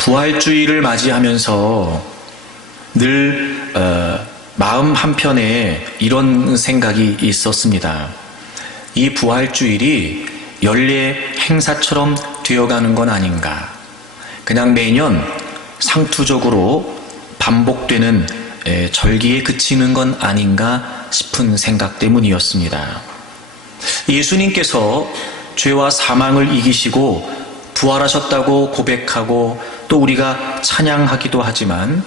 부활주의를 맞이하면서 늘 마음 한편에 이런 생각이 있었습니다. 이 부활주일이 연례 행사처럼 되어가는 건 아닌가. 그냥 매년 상투적으로 반복되는 절기에 그치는 건 아닌가 싶은 생각 때문이었습니다. 예수님께서 죄와 사망을 이기시고 부활하셨다고 고백하고 또 우리가 찬양하기도 하지만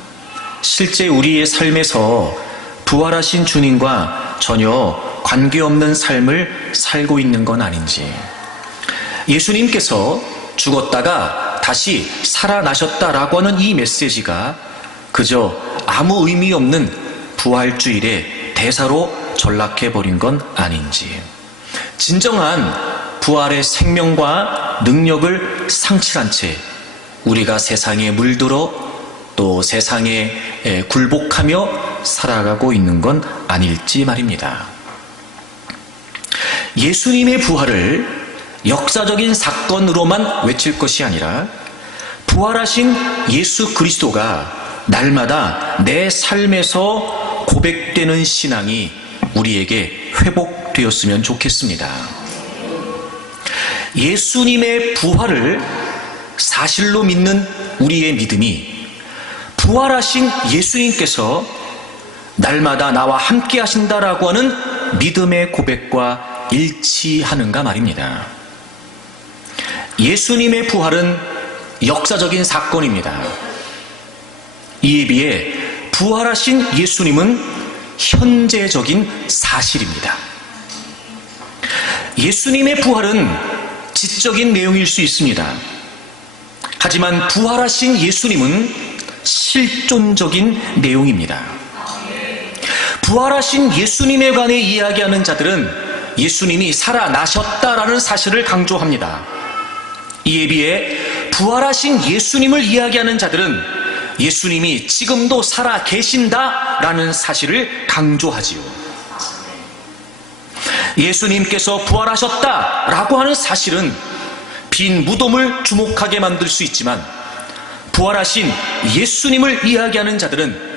실제 우리의 삶에서 부활하신 주님과 전혀 관계없는 삶을 살고 있는 건 아닌지, 예수님께서 죽었다가 다시 살아나셨다라고 하는 이 메시지가 그저 아무 의미 없는 부활주일의 대사로 전락해버린 건 아닌지, 진정한 부활의 생명과 능력을 상실한 채 우리가 세상에 물들어 또 세상에 굴복하며 살아가고 있는 건 아닐지 말입니다. 예수님의 부활을 역사적인 사건으로만 외칠 것이 아니라 부활하신 예수 그리스도가 날마다 내 삶에서 고백되는 신앙이 우리에게 회복되었으면 좋겠습니다. 예수님의 부활을 사실로 믿는 우리의 믿음이 부활하신 예수님께서 날마다 나와 함께 하신다라고 하는 믿음의 고백과 일치하는가 말입니다. 예수님의 부활은 역사적인 사건입니다. 이에 비해 부활하신 예수님은 현재적인 사실입니다. 예수님의 부활은 지적인 내용일 수 있습니다. 하지만 부활하신 예수님은 실존적인 내용입니다. 부활하신 예수님에 관해 이야기하는 자들은 예수님이 살아나셨다라는 사실을 강조합니다. 이에 비해 부활하신 예수님을 이야기하는 자들은 예수님이 지금도 살아 계신다라는 사실을 강조하지요. 예수님께서 부활하셨다라고 하는 사실은 빈 무덤을 주목하게 만들 수 있지만 부활하신 예수님을 이야기하는 자들은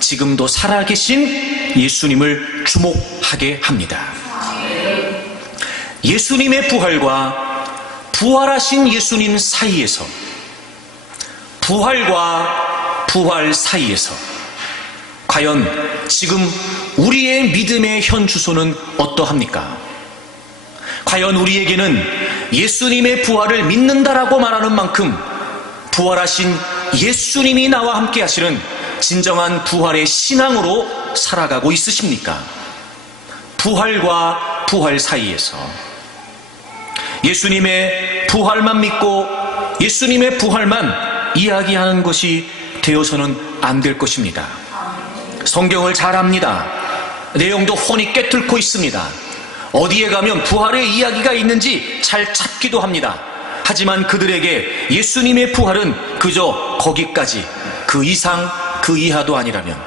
지금도 살아계신 예수님을 주목하게 합니다. 예수님의 부활과 부활하신 예수님 사이에서, 부활과 부활 사이에서 과연 지금 우리의 믿음의 현 주소는 어떠합니까? 과연 우리에게는 예수님의 부활을 믿는다라고 말하는 만큼 부활하신 예수님이 나와 함께 하시는 진정한 부활의 신앙으로 살아가고 있으십니까? 부활과 부활 사이에서 예수님의 부활만 믿고 예수님의 부활만 이야기하는 것이 되어서는 안 될 것입니다. 성경을 잘 압니다. 내용도 훤히 꿰뚫고 있습니다. 어디에 가면 부활의 이야기가 있는지 잘 찾기도 합니다. 하지만 그들에게 예수님의 부활은 그저 거기까지, 그 이상 그 이하도 아니라면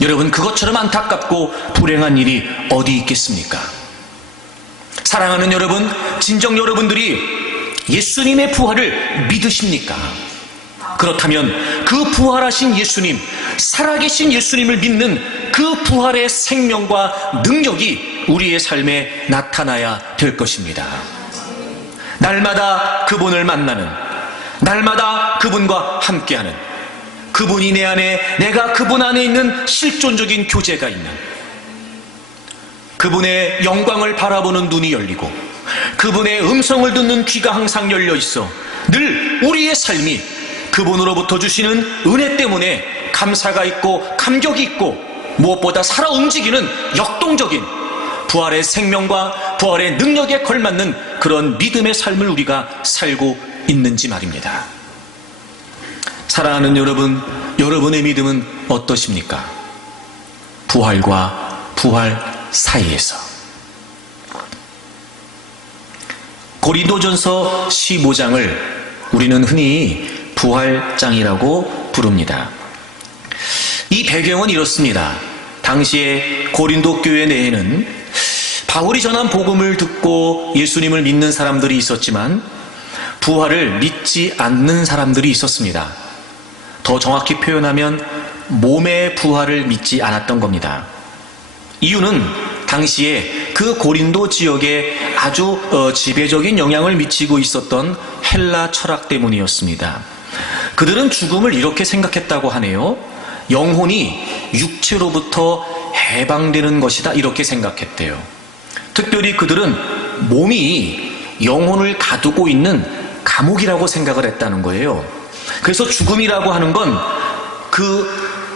여러분, 그것처럼 안타깝고 불행한 일이 어디 있겠습니까? 사랑하는 여러분, 진정 여러분들이 예수님의 부활을 믿으십니까? 그렇다면 그 부활하신 예수님, 살아계신 예수님을 믿는 그 부활의 생명과 능력이 우리의 삶에 나타나야 될 것입니다. 날마다 그분을 만나는, 날마다 그분과 함께하는, 그분이 내 안에, 내가 그분 안에 있는 실존적인 교제가 있는, 그분의 영광을 바라보는 눈이 열리고 그분의 음성을 듣는 귀가 항상 열려 있어 늘 우리의 삶이 그분으로부터 주시는 은혜 때문에 감사가 있고 감격이 있고 무엇보다 살아 움직이는 역동적인 부활의 생명과 부활의 능력에 걸맞는 그런 믿음의 삶을 우리가 살고 있는지 말입니다. 사랑하는 여러분, 여러분의 믿음은 어떠십니까? 부활과 부활 사이에서. 고린도전서 15장을 우리는 흔히 부활장이라고 부릅니다. 이 배경은 이렇습니다. 당시에 고린도 교회 내에는 바울이 전한 복음을 듣고 예수님을 믿는 사람들이 있었지만 부활을 믿지 않는 사람들이 있었습니다. 더 정확히 표현하면 몸의 부활을 믿지 않았던 겁니다. 이유는 당시에 그 고린도 지역에 아주 지배적인 영향을 미치고 있었던 헬라 철학 때문이었습니다. 그들은 죽음을 이렇게 생각했다고 하네요. 영혼이 육체로부터 해방되는 것이다, 이렇게 생각했대요. 특별히 그들은 몸이 영혼을 가두고 있는 감옥이라고 생각을 했다는 거예요. 그래서 죽음이라고 하는 건 그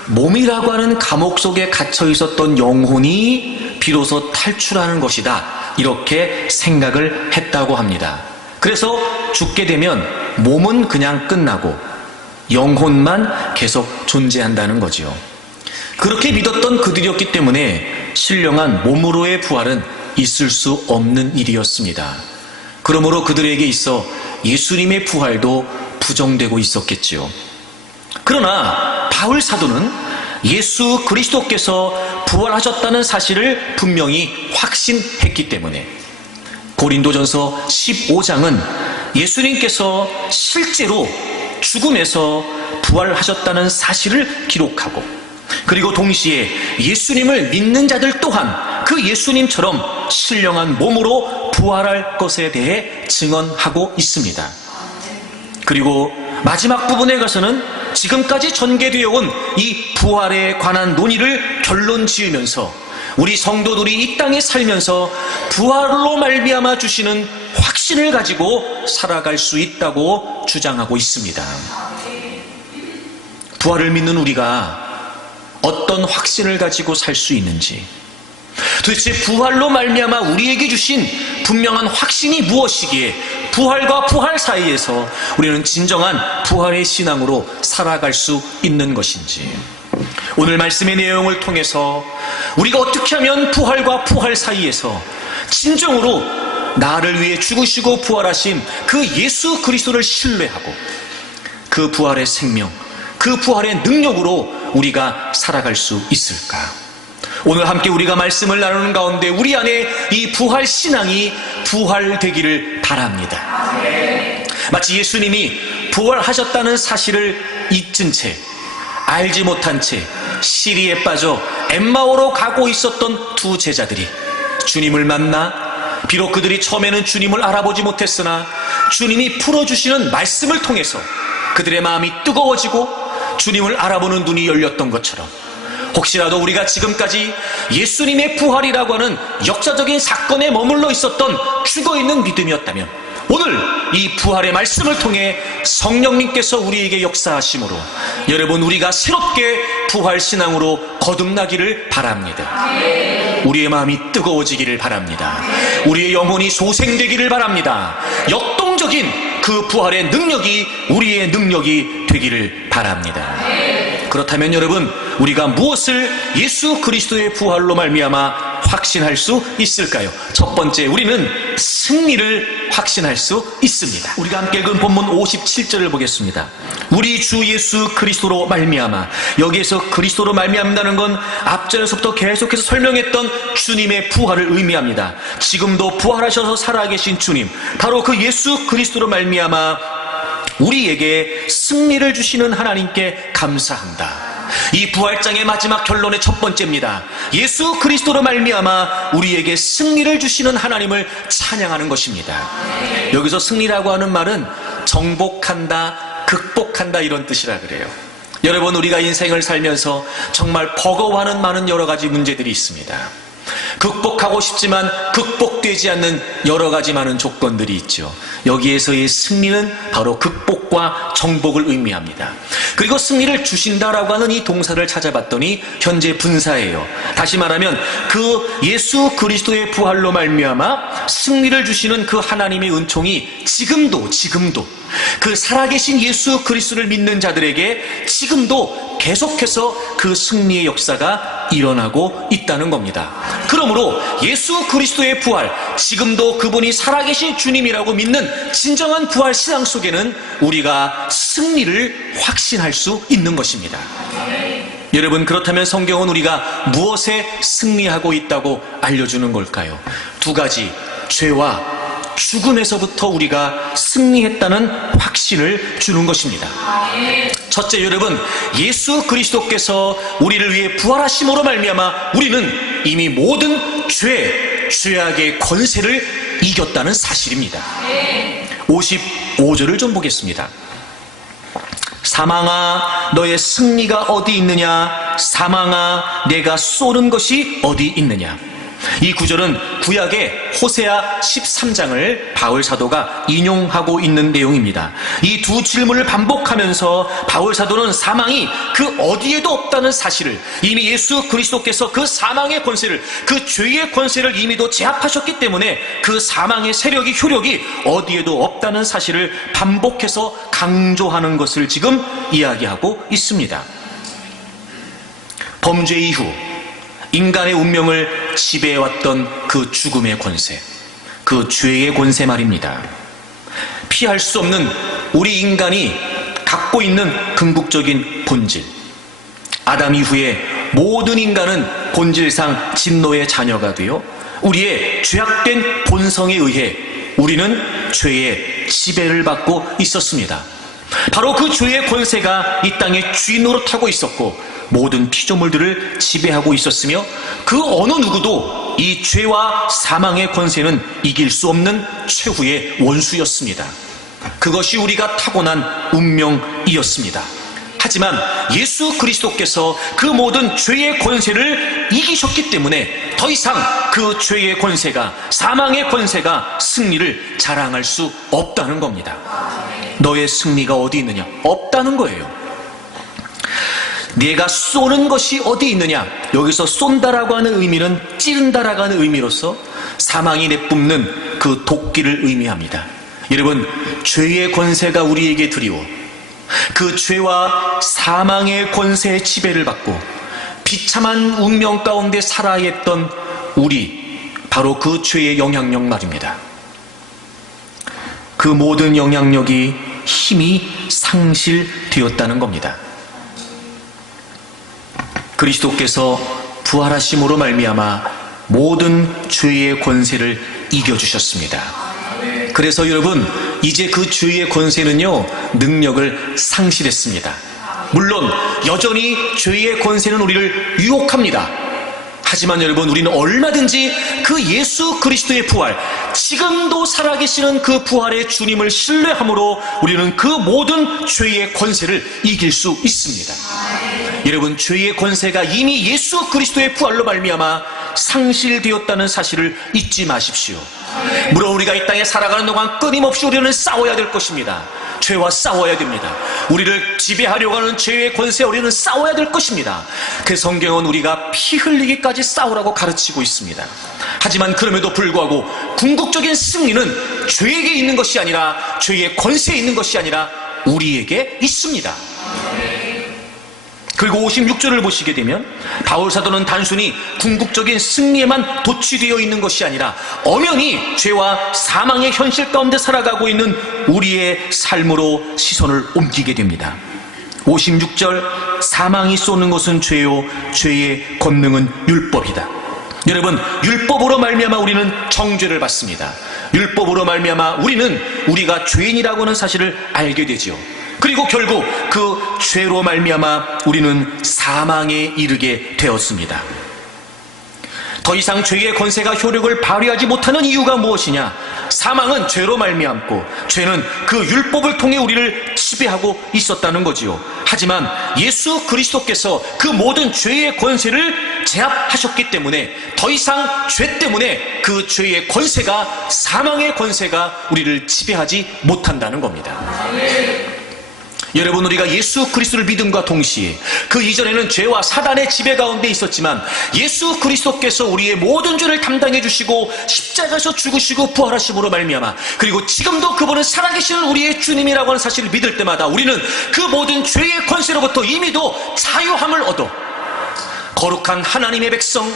몸이라고 하는 감옥 속에 갇혀 있었던 영혼이 비로소 탈출하는 것이다, 이렇게 생각을 했다고 합니다. 그래서 죽게 되면 몸은 그냥 끝나고 영혼만 계속 존재한다는 거지요. 그렇게 믿었던 그들이었기 때문에 신령한 몸으로의 부활은 있을 수 없는 일이었습니다. 그러므로 그들에게 있어 예수님의 부활도 부정되고 있었겠지요. 그러나 바울 사도는 예수 그리스도께서 부활하셨다는 사실을 분명히 확신했기 때문에 고린도전서 15장은 예수님께서 실제로 죽음에서 부활하셨다는 사실을 기록하고, 그리고 동시에 예수님을 믿는 자들 또한 그 예수님처럼 신령한 몸으로 부활할 것에 대해 증언하고 있습니다. 그리고 마지막 부분에 가서는 지금까지 전개되어 온 이 부활에 관한 논의를 결론 지으면서 우리 성도들이 이 땅에 살면서 부활로 말미암아 주시는 확신을 가지고 살아갈 수 있다고 주장하고 있습니다. 부활을 믿는 우리가 어떤 확신을 가지고 살 수 있는지, 도대체 부활로 말미암아 우리에게 주신 분명한 확신이 무엇이기에 부활과 부활 사이에서 우리는 진정한 부활의 신앙으로 살아갈 수 있는 것인지, 오늘 말씀의 내용을 통해서 우리가 어떻게 하면 부활과 부활 사이에서 진정으로 나를 위해 죽으시고 부활하신 그 예수 그리스도를 신뢰하고 그 부활의 생명, 그 부활의 능력으로 우리가 살아갈 수 있을까? 오늘 함께 우리가 말씀을 나누는 가운데 우리 안에 이 부활 신앙이 부활되기를 바랍니다. 마치 예수님이 부활하셨다는 사실을 잊은 채, 알지 못한 채 시리에 빠져 엠마오로 가고 있었던 두 제자들이 주님을 만나, 비록 그들이 처음에는 주님을 알아보지 못했으나 주님이 풀어주시는 말씀을 통해서 그들의 마음이 뜨거워지고 주님을 알아보는 눈이 열렸던 것처럼, 혹시라도 우리가 지금까지 예수님의 부활이라고 하는 역사적인 사건에 머물러 있었던 죽어있는 믿음이었다면 오늘 이 부활의 말씀을 통해 성령님께서 우리에게 역사하심으로 여러분, 우리가 새롭게 부활신앙으로 거듭나기를 바랍니다. 우리의 마음이 뜨거워지기를 바랍니다. 우리의 영혼이 소생되기를 바랍니다. 역동적인 그 부활의 능력이 우리의 능력이 되기를 바랍니다. 그렇다면 여러분, 우리가 무엇을 예수 그리스도의 부활로 말미암아 확신할 수 있을까요? 첫 번째, 우리는 승리를 확신할 수 있습니다. 우리가 함께 읽은 본문 57절을 보겠습니다. 우리 주 예수 그리스도로 말미암아, 여기에서 그리스도로 말미암는다는 건 앞전에서부터 계속해서 설명했던 주님의 부활을 의미합니다. 지금도 부활하셔서 살아계신 주님, 바로 그 예수 그리스도로 말미암아 우리에게 승리를 주시는 하나님께 감사한다. 이 부활장의 마지막 결론의 첫 번째입니다. 예수 그리스도로 말미암아 우리에게 승리를 주시는 하나님을 찬양하는 것입니다. 여기서 승리라고 하는 말은 정복한다, 극복한다, 이런 뜻이라 그래요. 여러분, 우리가 인생을 살면서 정말 버거워하는 많은 여러 가지 문제들이 있습니다. 극복하고 싶지만 극복되지 않는 여러 가지 많은 조건들이 있죠. 여기에서의 승리는 바로 극복과 정복을 의미합니다. 그리고 승리를 주신다라고 하는 이 동사를 찾아봤더니 현재 분사예요. 다시 말하면 그 예수 그리스도의 부활로 말미암아 승리를 주시는 그 하나님의 은총이 지금도 그 살아계신 예수 그리스도를 믿는 자들에게 지금도 계속해서 그 승리의 역사가 일어나고 있다는 겁니다. 그러므로 예수 그리스도의 부활, 지금도 그분이 살아계신 주님이라고 믿는 진정한 부활 신앙 속에는 우리가 승리를 확신할 수 있는 것입니다. 여러분, 그렇다면 성경은 우리가 무엇에 승리하고 있다고 알려주는 걸까요? 두 가지, 죄와 죽음에서부터 우리가 승리했다는 확신을 주는 것입니다. 첫째, 여러분, 예수 그리스도께서 우리를 위해 부활하심으로 말미암아 우리는 이미 모든 죄악의 권세를 이겼다는 사실입니다. 55절을 좀 보겠습니다. 사망아, 너의 승리가 어디 있느냐? 사망아, 내가 쏘는 것이 어디 있느냐? 이 구절은 구약의 호세아 13장을 바울 사도가 인용하고 있는 내용입니다. 이 두 질문을 반복하면서 바울 사도는 사망이 그 어디에도 없다는 사실을, 이미 예수 그리스도께서 그 사망의 권세를, 그 죄의 권세를 이미도 제압하셨기 때문에 그 사망의 세력이, 효력이 어디에도 없다는 사실을 반복해서 강조하는 것을 지금 이야기하고 있습니다. 범죄 이후 인간의 운명을 지배해왔던 그 죽음의 권세, 그 죄의 권세 말입니다. 피할 수 없는 우리 인간이 갖고 있는 궁극적인 본질, 아담 이후에 모든 인간은 본질상 진노의 자녀가 되어 우리의 죄악된 본성에 의해 우리는 죄의 지배를 받고 있었습니다. 바로 그 죄의 권세가 이 땅에 주인 노릇하고 있었고 모든 피조물들을 지배하고 있었으며 그 어느 누구도 이 죄와 사망의 권세는 이길 수 없는 최후의 원수였습니다. 그것이 우리가 타고난 운명이었습니다. 하지만 예수 그리스도께서 그 모든 죄의 권세를 이기셨기 때문에 더 이상 그 죄의 권세가, 사망의 권세가 승리를 자랑할 수 없다는 겁니다. 너의 승리가 어디 있느냐? 없다는 거예요. 내가 쏘는 것이 어디 있느냐? 여기서 쏜다라고 하는 의미는 찌른다라고 하는 의미로서 사망이 내뿜는 그 도끼를 의미합니다. 여러분, 죄의 권세가 우리에게 드리워 그 죄와 사망의 권세의 지배를 받고 비참한 운명 가운데 살아야 했던 우리, 바로 그 죄의 영향력 말입니다. 그 모든 영향력이 힘이 상실되었다는 겁니다. 그리스도께서 부활하심으로 말미암아 모든 죄의 권세를 이겨주셨습니다. 그래서 여러분, 이제 그 죄의 권세는요, 능력을 상실했습니다. 물론 여전히 죄의 권세는 우리를 유혹합니다. 하지만 여러분, 우리는 얼마든지 그 예수 그리스도의 부활, 지금도 살아계시는 그 부활의 주님을 신뢰함으로 우리는 그 모든 죄의 권세를 이길 수 있습니다. 여러분, 죄의 권세가 이미 예수 그리스도의 부활로 말미암아 상실되었다는 사실을 잊지 마십시오. 물론 우리가 이 땅에 살아가는 동안 끊임없이 우리는 싸워야 될 것입니다. 죄와 싸워야 됩니다. 우리를 지배하려고 하는 죄의 권세와 우리는 싸워야 될 것입니다. 그 성경은 우리가 피 흘리기까지 싸우라고 가르치고 있습니다. 하지만 그럼에도 불구하고 궁극적인 승리는 죄에게 있는 것이 아니라, 죄의 권세에 있는 것이 아니라 우리에게 있습니다. 그리고 56절을 보시게 되면 바울 사도는 단순히 궁극적인 승리에만 도취되어 있는 것이 아니라 엄연히 죄와 사망의 현실 가운데 살아가고 있는 우리의 삶으로 시선을 옮기게 됩니다. 56절, 사망이 쏘는 것은 죄요, 죄의 권능은 율법이다. 여러분, 율법으로 말미암아 우리는 정죄를 받습니다. 율법으로 말미암아 우리는 우리가 죄인이라고 하는 사실을 알게 되죠. 그리고 결국 그 죄로 말미암아 우리는 사망에 이르게 되었습니다. 더 이상 죄의 권세가 효력을 발휘하지 못하는 이유가 무엇이냐? 사망은 죄로 말미암고 죄는 그 율법을 통해 우리를 지배하고 있었다는 거지요. 하지만 예수 그리스도께서 그 모든 죄의 권세를 제압하셨기 때문에 더 이상 죄 때문에 그 죄의 권세가, 사망의 권세가 우리를 지배하지 못한다는 겁니다. 여러분, 우리가 예수 그리스도를 믿음과 동시에 그 이전에는 죄와 사단의 지배 가운데 있었지만 예수 그리스도께서 우리의 모든 죄를 담당해 주시고 십자가에서 죽으시고 부활하심으로 말미암아, 그리고 지금도 그분은 살아계시는 우리의 주님이라고 하는 사실을 믿을 때마다 우리는 그 모든 죄의 권세로부터 이미도 자유함을 얻어 거룩한 하나님의 백성,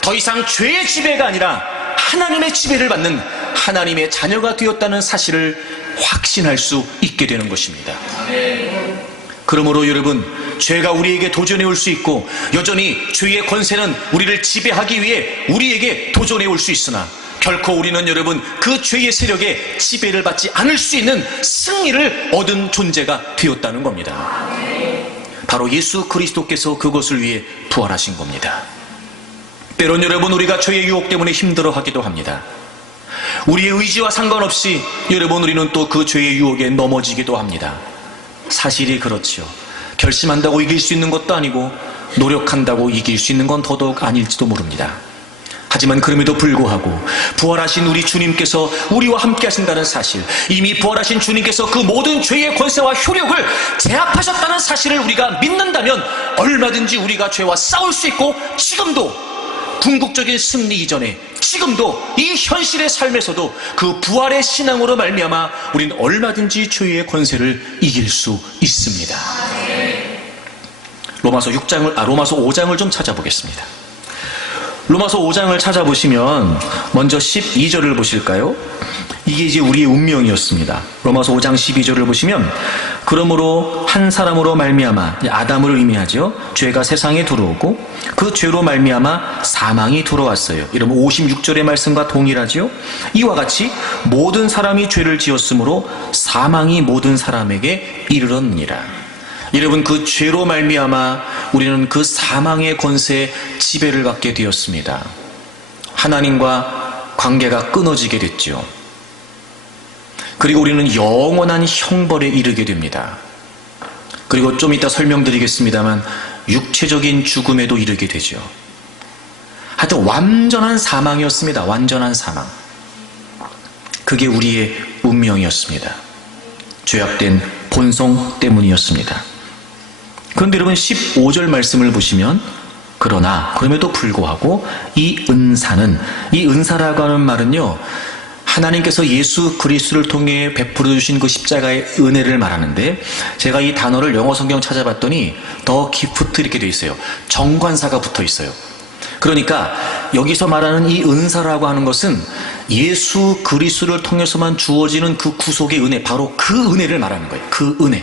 더 이상 죄의 지배가 아니라 하나님의 지배를 받는 하나님의 자녀가 되었다는 사실을 확신할 수 있게 되는 것입니다. 그러므로 여러분, 죄가 우리에게 도전해 올 수 있고 여전히 죄의 권세는 우리를 지배하기 위해 우리에게 도전해 올 수 있으나 결코 우리는 여러분 그 죄의 세력에 지배를 받지 않을 수 있는 승리를 얻은 존재가 되었다는 겁니다. 바로 예수 그리스도께서 그것을 위해 부활하신 겁니다. 때론 여러분 우리가 죄의 유혹 때문에 힘들어하기도 합니다. 우리의 의지와 상관없이 여러분 우리는 또 그 죄의 유혹에 넘어지기도 합니다. 사실이 그렇죠. 결심한다고 이길 수 있는 것도 아니고 노력한다고 이길 수 있는 건 더더욱 아닐지도 모릅니다. 하지만 그럼에도 불구하고 부활하신 우리 주님께서 우리와 함께 하신다는 사실, 이미 부활하신 주님께서 그 모든 죄의 권세와 효력을 제압하셨다는 사실을 우리가 믿는다면 얼마든지 우리가 죄와 싸울 수 있고, 지금도 궁극적인 승리 이전에 지금도 이 현실의 삶에서도 그 부활의 신앙으로 말미암아 우리는 얼마든지 죄의 권세를 이길 수 있습니다. 로마서 5장을 좀 찾아보겠습니다. 로마서 5장을 찾아보시면 먼저 12절을 보실까요? 이게 이제 우리의 운명이었습니다. 로마서 5장 12절을 보시면, 그러므로 한 사람으로 말미암아, 아담을 의미하죠. 죄가 세상에 들어오고 그 죄로 말미암아 사망이 들어왔어요. 이러면 56절의 말씀과 동일하죠. 이와 같이 모든 사람이 죄를 지었으므로 사망이 모든 사람에게 이르렀느니라. 여러분, 그 죄로 말미암아 우리는 그 사망의 권세에 지배를 받게 되었습니다. 하나님과 관계가 끊어지게 됐죠. 그리고 우리는 영원한 형벌에 이르게 됩니다. 그리고 좀 이따 설명드리겠습니다만 육체적인 죽음에도 이르게 되죠. 하여튼 완전한 사망이었습니다. 완전한 사망. 그게 우리의 운명이었습니다. 죄악된 본성 때문이었습니다. 그런데 여러분 15절 말씀을 보시면, 그러나 그럼에도 불구하고 이 은사라고 하는 말은요, 하나님께서 예수 그리스도를 통해 베풀어 주신 그 십자가의 은혜를 말하는데, 제가 이 단어를 영어 성경 찾아봤더니 더 기프트 이렇게 돼 있어요. 정관사가 붙어 있어요. 그러니까 여기서 말하는 이 은사라고 하는 것은 예수 그리스도를 통해서만 주어지는 그 구속의 은혜, 바로 그 은혜를 말하는 거예요. 그 은혜.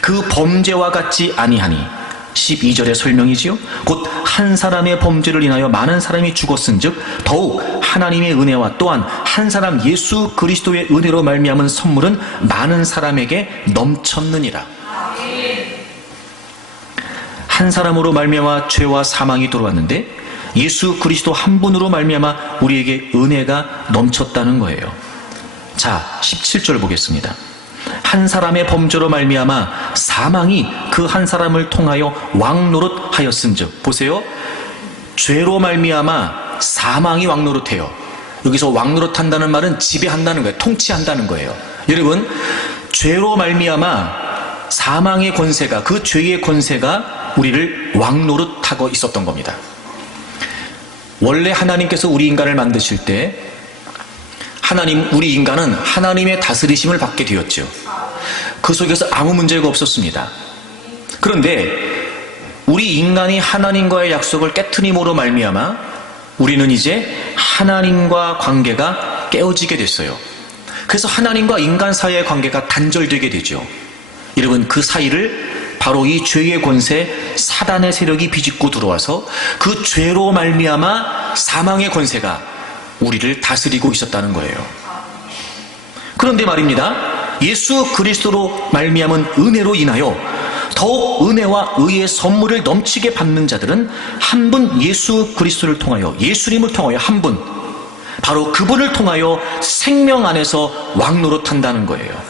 그 범죄와 같지 아니하니, 12절의 설명이지요. 곧 한 사람의 범죄를 인하여 많은 사람이 죽었은즉 더욱 하나님의 은혜와 또한 한 사람 예수 그리스도의 은혜로 말미암은 선물은 많은 사람에게 넘쳤느니라. 한 사람으로 말미암아 죄와 사망이 들어왔는데 예수 그리스도 한 분으로 말미암아 우리에게 은혜가 넘쳤다는 거예요. 자, 17절 보겠습니다. 한 사람의 범죄로 말미암아 사망이 그 한 사람을 통하여 왕노릇하였은즉, 보세요. 죄로 말미암아 사망이 왕노릇해요. 여기서 왕노릇한다는 말은 지배한다는 거예요. 통치한다는 거예요. 여러분, 죄로 말미암아 사망의 권세가, 그 죄의 권세가 우리를 왕노릇하고 있었던 겁니다. 원래 하나님께서 우리 인간을 만드실 때 우리 인간은 하나님의 다스리심을 받게 되었죠. 그 속에서 아무 문제가 없었습니다. 그런데 우리 인간이 하나님과의 약속을 깨트림으로 말미암아 우리는 이제 하나님과 관계가 깨어지게 됐어요. 그래서 하나님과 인간 사이의 관계가 단절되게 되죠. 여러분, 그 사이를 바로 이 죄의 권세, 사단의 세력이 비집고 들어와서 그 죄로 말미암아 사망의 권세가 우리를 다스리고 있었다는 거예요. 그런데 말입니다, 예수 그리스도로 말미암은 은혜로 인하여 더욱 은혜와 의의 선물을 넘치게 받는 자들은 한 분 예수 그리스도를 통하여, 예수님을 통하여 한 분, 바로 그분을 통하여 생명 안에서 왕노릇한다는 거예요.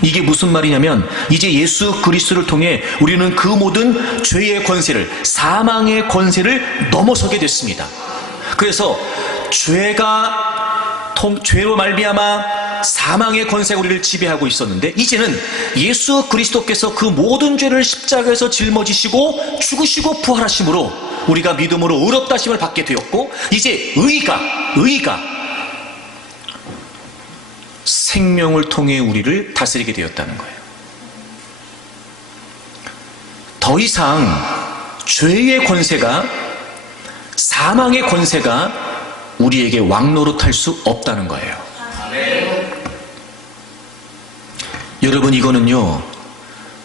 이게 무슨 말이냐면, 이제 예수 그리스도를 통해 우리는 그 모든 죄의 권세를, 사망의 권세를 넘어서게 됐습니다. 그래서 죄로 말미암아 사망의 권세가 우리를 지배하고 있었는데, 이제는 예수 그리스도께서 그 모든 죄를 십자가에서 짊어지시고 죽으시고 부활하심으로 우리가 믿음으로 의롭다 하심을 받게 되었고, 이제 의가 생명을 통해 우리를 다스리게 되었다는 거예요. 더 이상 죄의 권세가, 사망의 권세가 우리에게 왕노릇할 수 없다는 거예요. 여러분, 이거는요,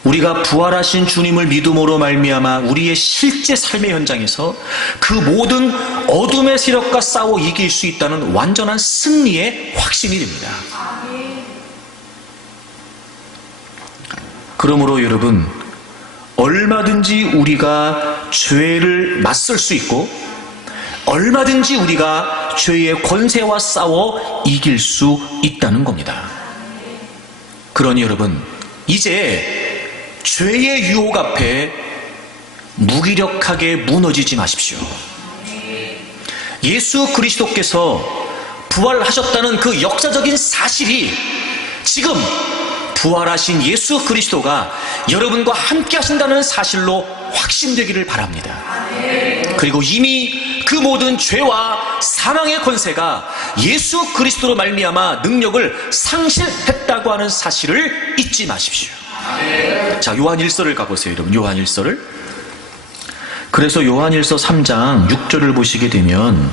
우리가 부활하신 주님을 믿음으로 말미암아 우리의 실제 삶의 현장에서 그 모든 어둠의 세력과 싸워 이길 수 있다는 완전한 승리의 확신이 됩니다. 그러므로 여러분, 얼마든지 우리가 죄를 맞설 수 있고 얼마든지 우리가 죄의 권세와 싸워 이길 수 있다는 겁니다. 그러니 여러분, 이제 죄의 유혹 앞에 무기력하게 무너지지 마십시오. 예수 그리스도께서 부활하셨다는 그 역사적인 사실이 지금 부활하신 예수 그리스도가 여러분과 함께 하신다는 사실로 확신되기를 바랍니다. 그리고 이미 그 모든 죄와 사망의 권세가 예수 그리스도로 말미암아 능력을 상실했다고 하는 사실을 잊지 마십시오. 자, 요한일서를 가보세요, 여러분. 요한일서를. 그래서 요한일서 3장 6절을 보시게 되면,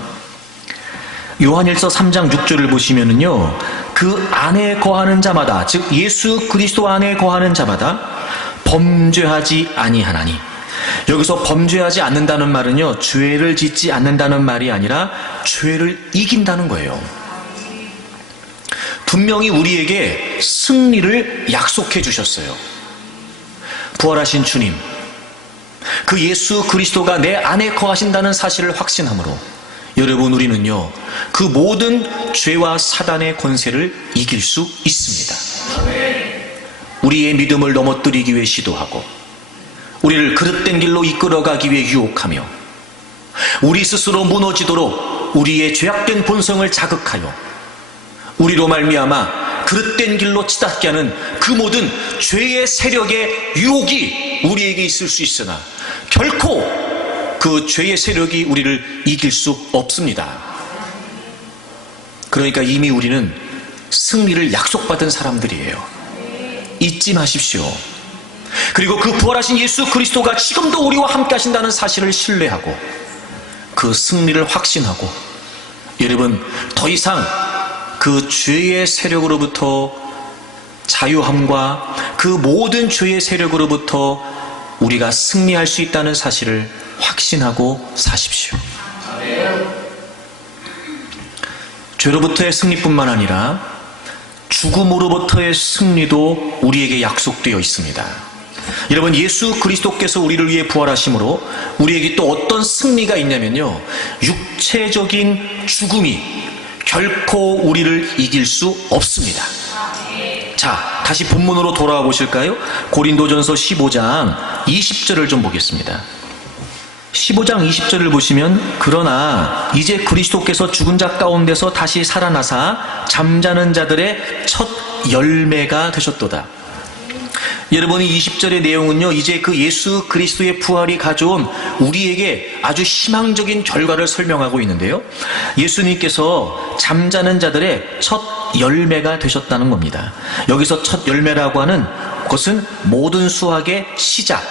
요한일서 3장 6절을 보시면은요, 그 안에 거하는 자마다, 즉 예수 그리스도 안에 거하는 자마다 범죄하지 아니하나니. 여기서 범죄하지 않는다는 말은요, 죄를 짓지 않는다는 말이 아니라 죄를 이긴다는 거예요. 분명히 우리에게 승리를 약속해 주셨어요. 부활하신 주님, 그 예수 그리스도가 내 안에 거하신다는 사실을 확신함으로 여러분, 우리는요, 그 모든 죄와 사단의 권세를 이길 수 있습니다. 우리의 믿음을 넘어뜨리기 위해 시도하고, 우리를 그릇된 길로 이끌어가기 위해 유혹하며, 우리 스스로 무너지도록 우리의 죄악된 본성을 자극하여 우리로 말미암아 그릇된 길로 치닫게 하는 그 모든 죄의 세력의 유혹이 우리에게 있을 수 있으나 결코 그 죄의 세력이 우리를 이길 수 없습니다. 그러니까 이미 우리는 승리를 약속받은 사람들이에요. 잊지 마십시오. 그리고 그 부활하신 예수 그리스도가 지금도 우리와 함께 하신다는 사실을 신뢰하고 그 승리를 확신하고, 여러분, 더 이상 그 죄의 세력으로부터 자유함과 그 모든 죄의 세력으로부터 우리가 승리할 수 있다는 사실을 확신하고 사십시오. 죄로부터의 승리뿐만 아니라 죽음으로부터의 승리도 우리에게 약속되어 있습니다. 여러분, 예수 그리스도께서 우리를 위해 부활하심으로 우리에게 또 어떤 승리가 있냐면요, 육체적인 죽음이 결코 우리를 이길 수 없습니다. 자, 다시 본문으로 돌아와 보실까요? 고린도전서 15장 20절을 좀 보겠습니다. 15장 20절을 보시면, 그러나 이제 그리스도께서 죽은 자 가운데서 다시 살아나사 잠자는 자들의 첫 열매가 되셨도다. 여러분, 이 20절의 내용은요, 이제 그 예수 그리스도의 부활이 가져온 우리에게 아주 희망적인 결과를 설명하고 있는데요, 예수님께서 잠자는 자들의 첫 열매가 되셨다는 겁니다. 여기서 첫 열매라고 하는 것은 모든 수확의 시작,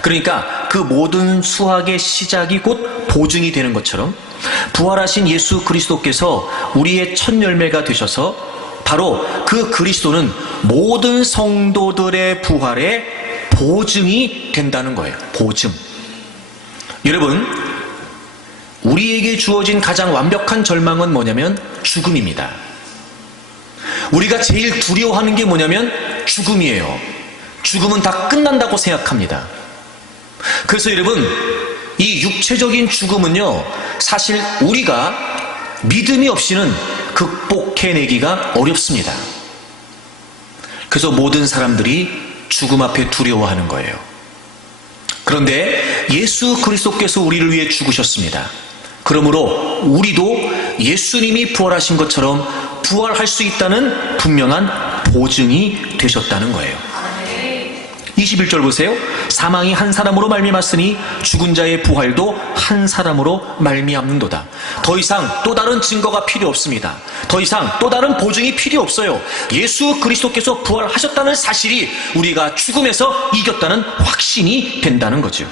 그러니까 그 모든 수확의 시작이 곧 보증이 되는 것처럼 부활하신 예수 그리스도께서 우리의 첫 열매가 되셔서 바로 그 그리스도는 모든 성도들의 부활의 보증이 된다는 거예요. 보증. 여러분, 우리에게 주어진 가장 완벽한 절망은 뭐냐면 죽음입니다. 우리가 제일 두려워하는 게 뭐냐면 죽음이에요. 죽음은 다 끝난다고 생각합니다. 그래서 여러분, 이 육체적인 죽음은요, 사실 우리가 믿음이 없이는 극복해내기가 어렵습니다. 그래서 모든 사람들이 죽음 앞에 두려워하는 거예요. 그런데 예수 그리스도께서 우리를 위해 죽으셨습니다. 그러므로 우리도 예수님이 부활하신 것처럼 부활할 수 있다는 분명한 보증이 되셨다는 거예요. 21절 보세요. 사망이 한 사람으로 말미암았으니 죽은 자의 부활도 한 사람으로 말미암는도다. 더 이상 또 다른 증거가 필요 없습니다. 더 이상 또 다른 보증이 필요 없어요. 예수 그리스도께서 부활하셨다는 사실이 우리가 죽음에서 이겼다는 확신이 된다는 거죠.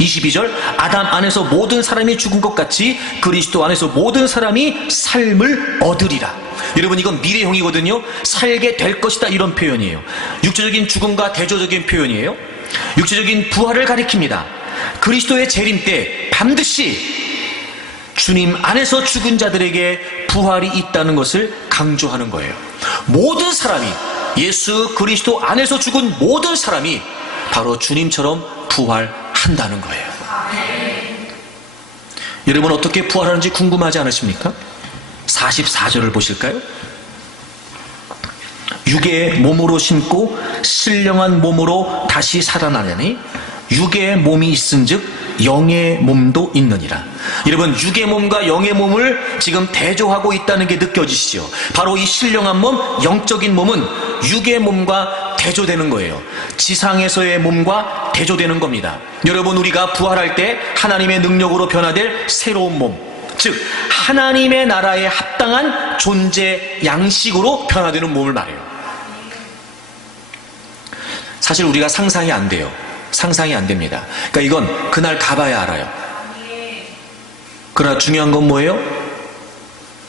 22절, 아담 안에서 모든 사람이 죽은 것 같이 그리스도 안에서 모든 사람이 삶을 얻으리라. 여러분, 이건 미래형이거든요. 살게 될 것이다, 이런 표현이에요. 육체적인 죽음과 대조적인 표현이에요. 육체적인 부활을 가리킵니다. 그리스도의 재림 때 반드시 주님 안에서 죽은 자들에게 부활이 있다는 것을 강조하는 거예요. 모든 사람이, 예수 그리스도 안에서 죽은 모든 사람이 바로 주님처럼 부활한다는 거예요. 여러분, 어떻게 부활하는지 궁금하지 않으십니까? 44절을 보실까요? 육의 몸으로 심고 신령한 몸으로 다시 살아나려니 육의 몸이 있은즉 영의 몸도 있느니라. 여러분, 육의 몸과 영의 몸을 지금 대조하고 있다는 게 느껴지시죠? 바로 이 신령한 몸, 영적인 몸은 육의 몸과 대조되는 거예요. 지상에서의 몸과 대조되는 겁니다. 여러분, 우리가 부활할 때 하나님의 능력으로 변화될 새로운 몸, 즉 하나님의 나라에 합당한 존재 양식으로 변화되는 몸을 말해요. 사실 우리가 상상이 안 돼요. 상상이 안 됩니다. 그러니까 이건 그날 가봐야 알아요. 그러나 중요한 건 뭐예요?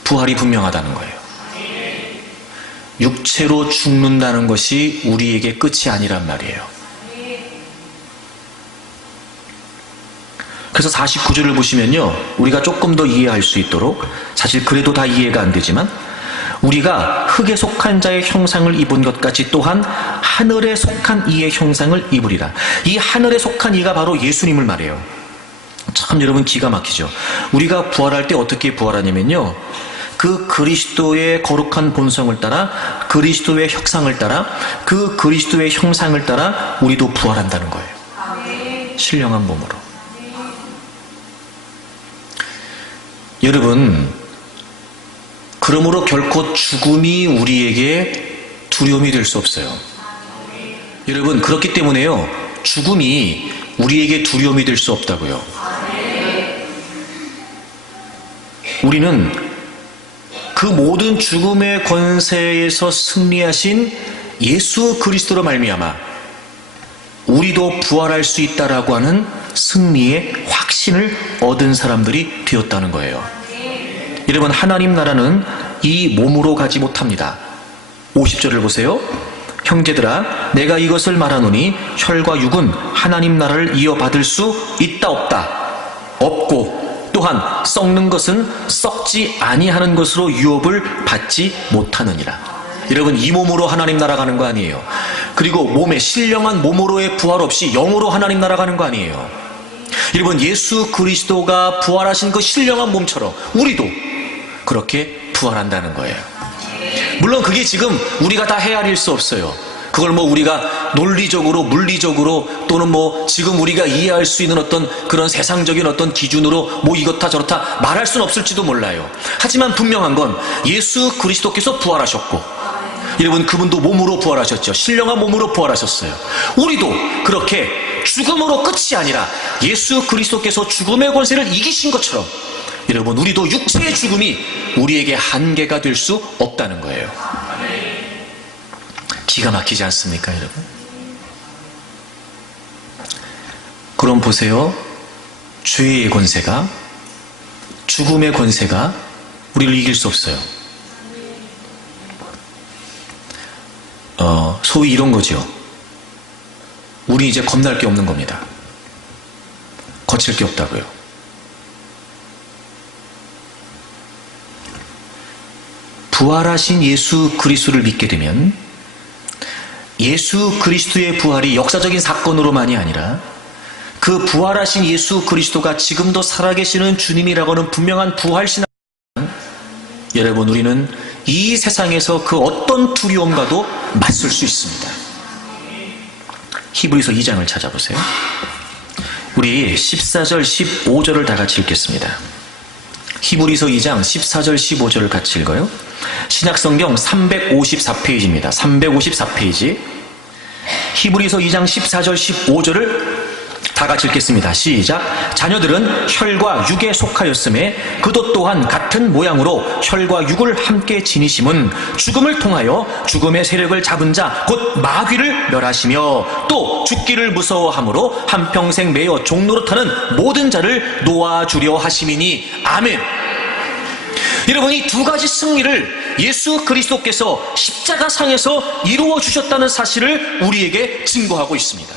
부활이 분명하다는 거예요. 육체로 죽는다는 것이 우리에게 끝이 아니란 말이에요. 그래서 49절을 보시면요, 우리가 조금 더 이해할 수 있도록, 사실 그래도 다 이해가 안 되지만, 우리가 흙에 속한 자의 형상을 입은 것 같이 또한 하늘에 속한 이의 형상을 입으리라. 이 하늘에 속한 이가 바로 예수님을 말해요. 참 여러분, 기가 막히죠. 우리가 부활할 때 어떻게 부활하냐면요, 그 그리스도의 거룩한 본성을 따라, 그리스도의 혁상을 따라, 그 그리스도의 형상을 따라 우리도 부활한다는 거예요. 신령한 몸으로. 여러분, 그러므로 결코 죽음이 우리에게 두려움이 될 수 없어요. 여러분, 그렇기 때문에요, 죽음이 우리에게 두려움이 될 수 없다고요. 우리는 그 모든 죽음의 권세에서 승리하신 예수 그리스도로 말미암아 우리도 부활할 수 있다라고 하는 승리의 확신을 얻은 사람들이 되었다는 거예요. 여러분, 하나님 나라는 이 몸으로 가지 못합니다. 50절을 보세요. 형제들아, 내가 이것을 말하노니 혈과 육은 하나님 나라를 이어받을 수 있다 없다? 없고, 또한 썩는 것은 썩지 아니하는 것으로 유업을 받지 못하느니라. 여러분, 이 몸으로 하나님 나라 가는 거 아니에요. 그리고 몸의 신령한 몸으로의 부활 없이 영으로 하나님 나라 가는 거 아니에요. 여러분, 예수 그리스도가 부활하신 그 신령한 몸처럼 우리도 그렇게 부활한다는 거예요. 물론 그게 지금 우리가 다 헤아릴 수 없어요. 그걸 뭐 우리가 논리적으로, 물리적으로, 또는 뭐 지금 우리가 이해할 수 있는 어떤 그런 세상적인 어떤 기준으로 뭐 이렇다 저렇다 말할 수는 없을지도 몰라요. 하지만 분명한 건 예수 그리스도께서 부활하셨고, 여러분, 그분도 몸으로 부활하셨죠. 신령한 몸으로 부활하셨어요. 우리도 그렇게 죽음으로 끝이 아니라 예수 그리스도께서 죽음의 권세를 이기신 것처럼, 여러분, 우리도 육체의 죽음이 우리에게 한계가 될 수 없다는 거예요. 기가 막히지 않습니까, 여러분? 그럼 보세요. 죄의 권세가, 죽음의 권세가 우리를 이길 수 없어요. 소위 이런 거죠. 우리 이제 겁날 게 없는 겁니다. 거칠 게 없다고요. 부활하신 예수 그리스도를 믿게 되면 예수 그리스도의 부활이 역사적인 사건으로만이 아니라 그 부활하신 예수 그리스도가 지금도 살아계시는 주님이라고는 분명한 부활신앙, 여러분, 우리는 이 세상에서 그 어떤 두려움과도 맞설 수 있습니다. 히브리서 2장을 찾아보세요. 우리 14절 15절을 다 같이 읽겠습니다. 히브리서 2장 14절 15절을 같이 읽어요. 신약성경 354페이지입니다. 354페이지. 히브리서 2장 14절 15절을 다 같이 읽겠습니다. 시작. 자녀들은 혈과 육에 속하였음에 그도 또한 같은 모양으로 혈과 육을 함께 지니심은 죽음을 통하여 죽음의 세력을 잡은 자 곧 마귀를 멸하시며 또 죽기를 무서워함으로 한평생 매여 종노릇하는 모든 자를 놓아주려 하심이니. 아멘. 여러분, 이 두 가지 승리를 예수 그리스도께서 십자가상에서 이루어 주셨다는 사실을 우리에게 증거하고 있습니다.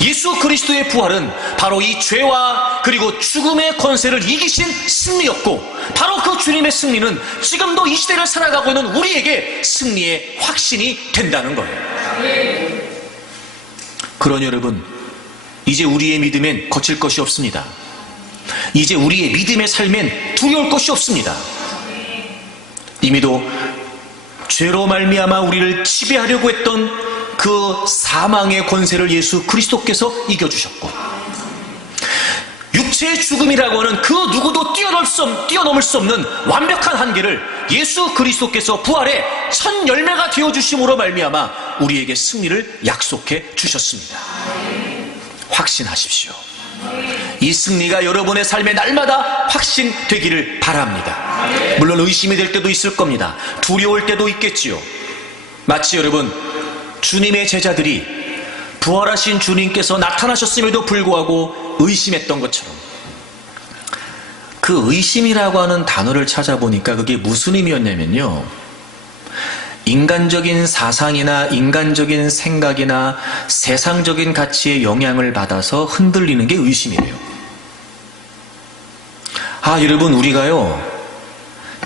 예수 그리스도의 부활은 바로 이 죄와 그리고 죽음의 권세를 이기신 승리였고, 바로 그 주님의 승리는 지금도 이 시대를 살아가고 있는 우리에게 승리의 확신이 된다는 거예요. 그러니 여러분, 이제 우리의 믿음엔 거칠 것이 없습니다. 이제 우리의 믿음의 삶엔 두려울 것이 없습니다. 이미도 죄로 말미암아 우리를 지배하려고 했던 그 사망의 권세를 예수 그리스도께서 이겨주셨고, 육체의 죽음이라고 하는 그 누구도 뛰어넘을 수 없는 완벽한 한계를 예수 그리스도께서 부활의 첫 열매가 되어주심으로 말미암아 우리에게 승리를 약속해 주셨습니다. 확신하십시오. 이 승리가 여러분의 삶에 날마다 확신되기를 바랍니다. 물론 의심이 될 때도 있을 겁니다. 두려울 때도 있겠지요. 마치 여러분, 주님의 제자들이 부활하신 주님께서 나타나셨음에도 불구하고 의심했던 것처럼, 그 의심이라고 하는 단어를 찾아보니까 그게 무슨 의미였냐면요, 인간적인 사상이나 인간적인 생각이나 세상적인 가치의 영향을 받아서 흔들리는 게 의심이에요. 여러분, 우리가요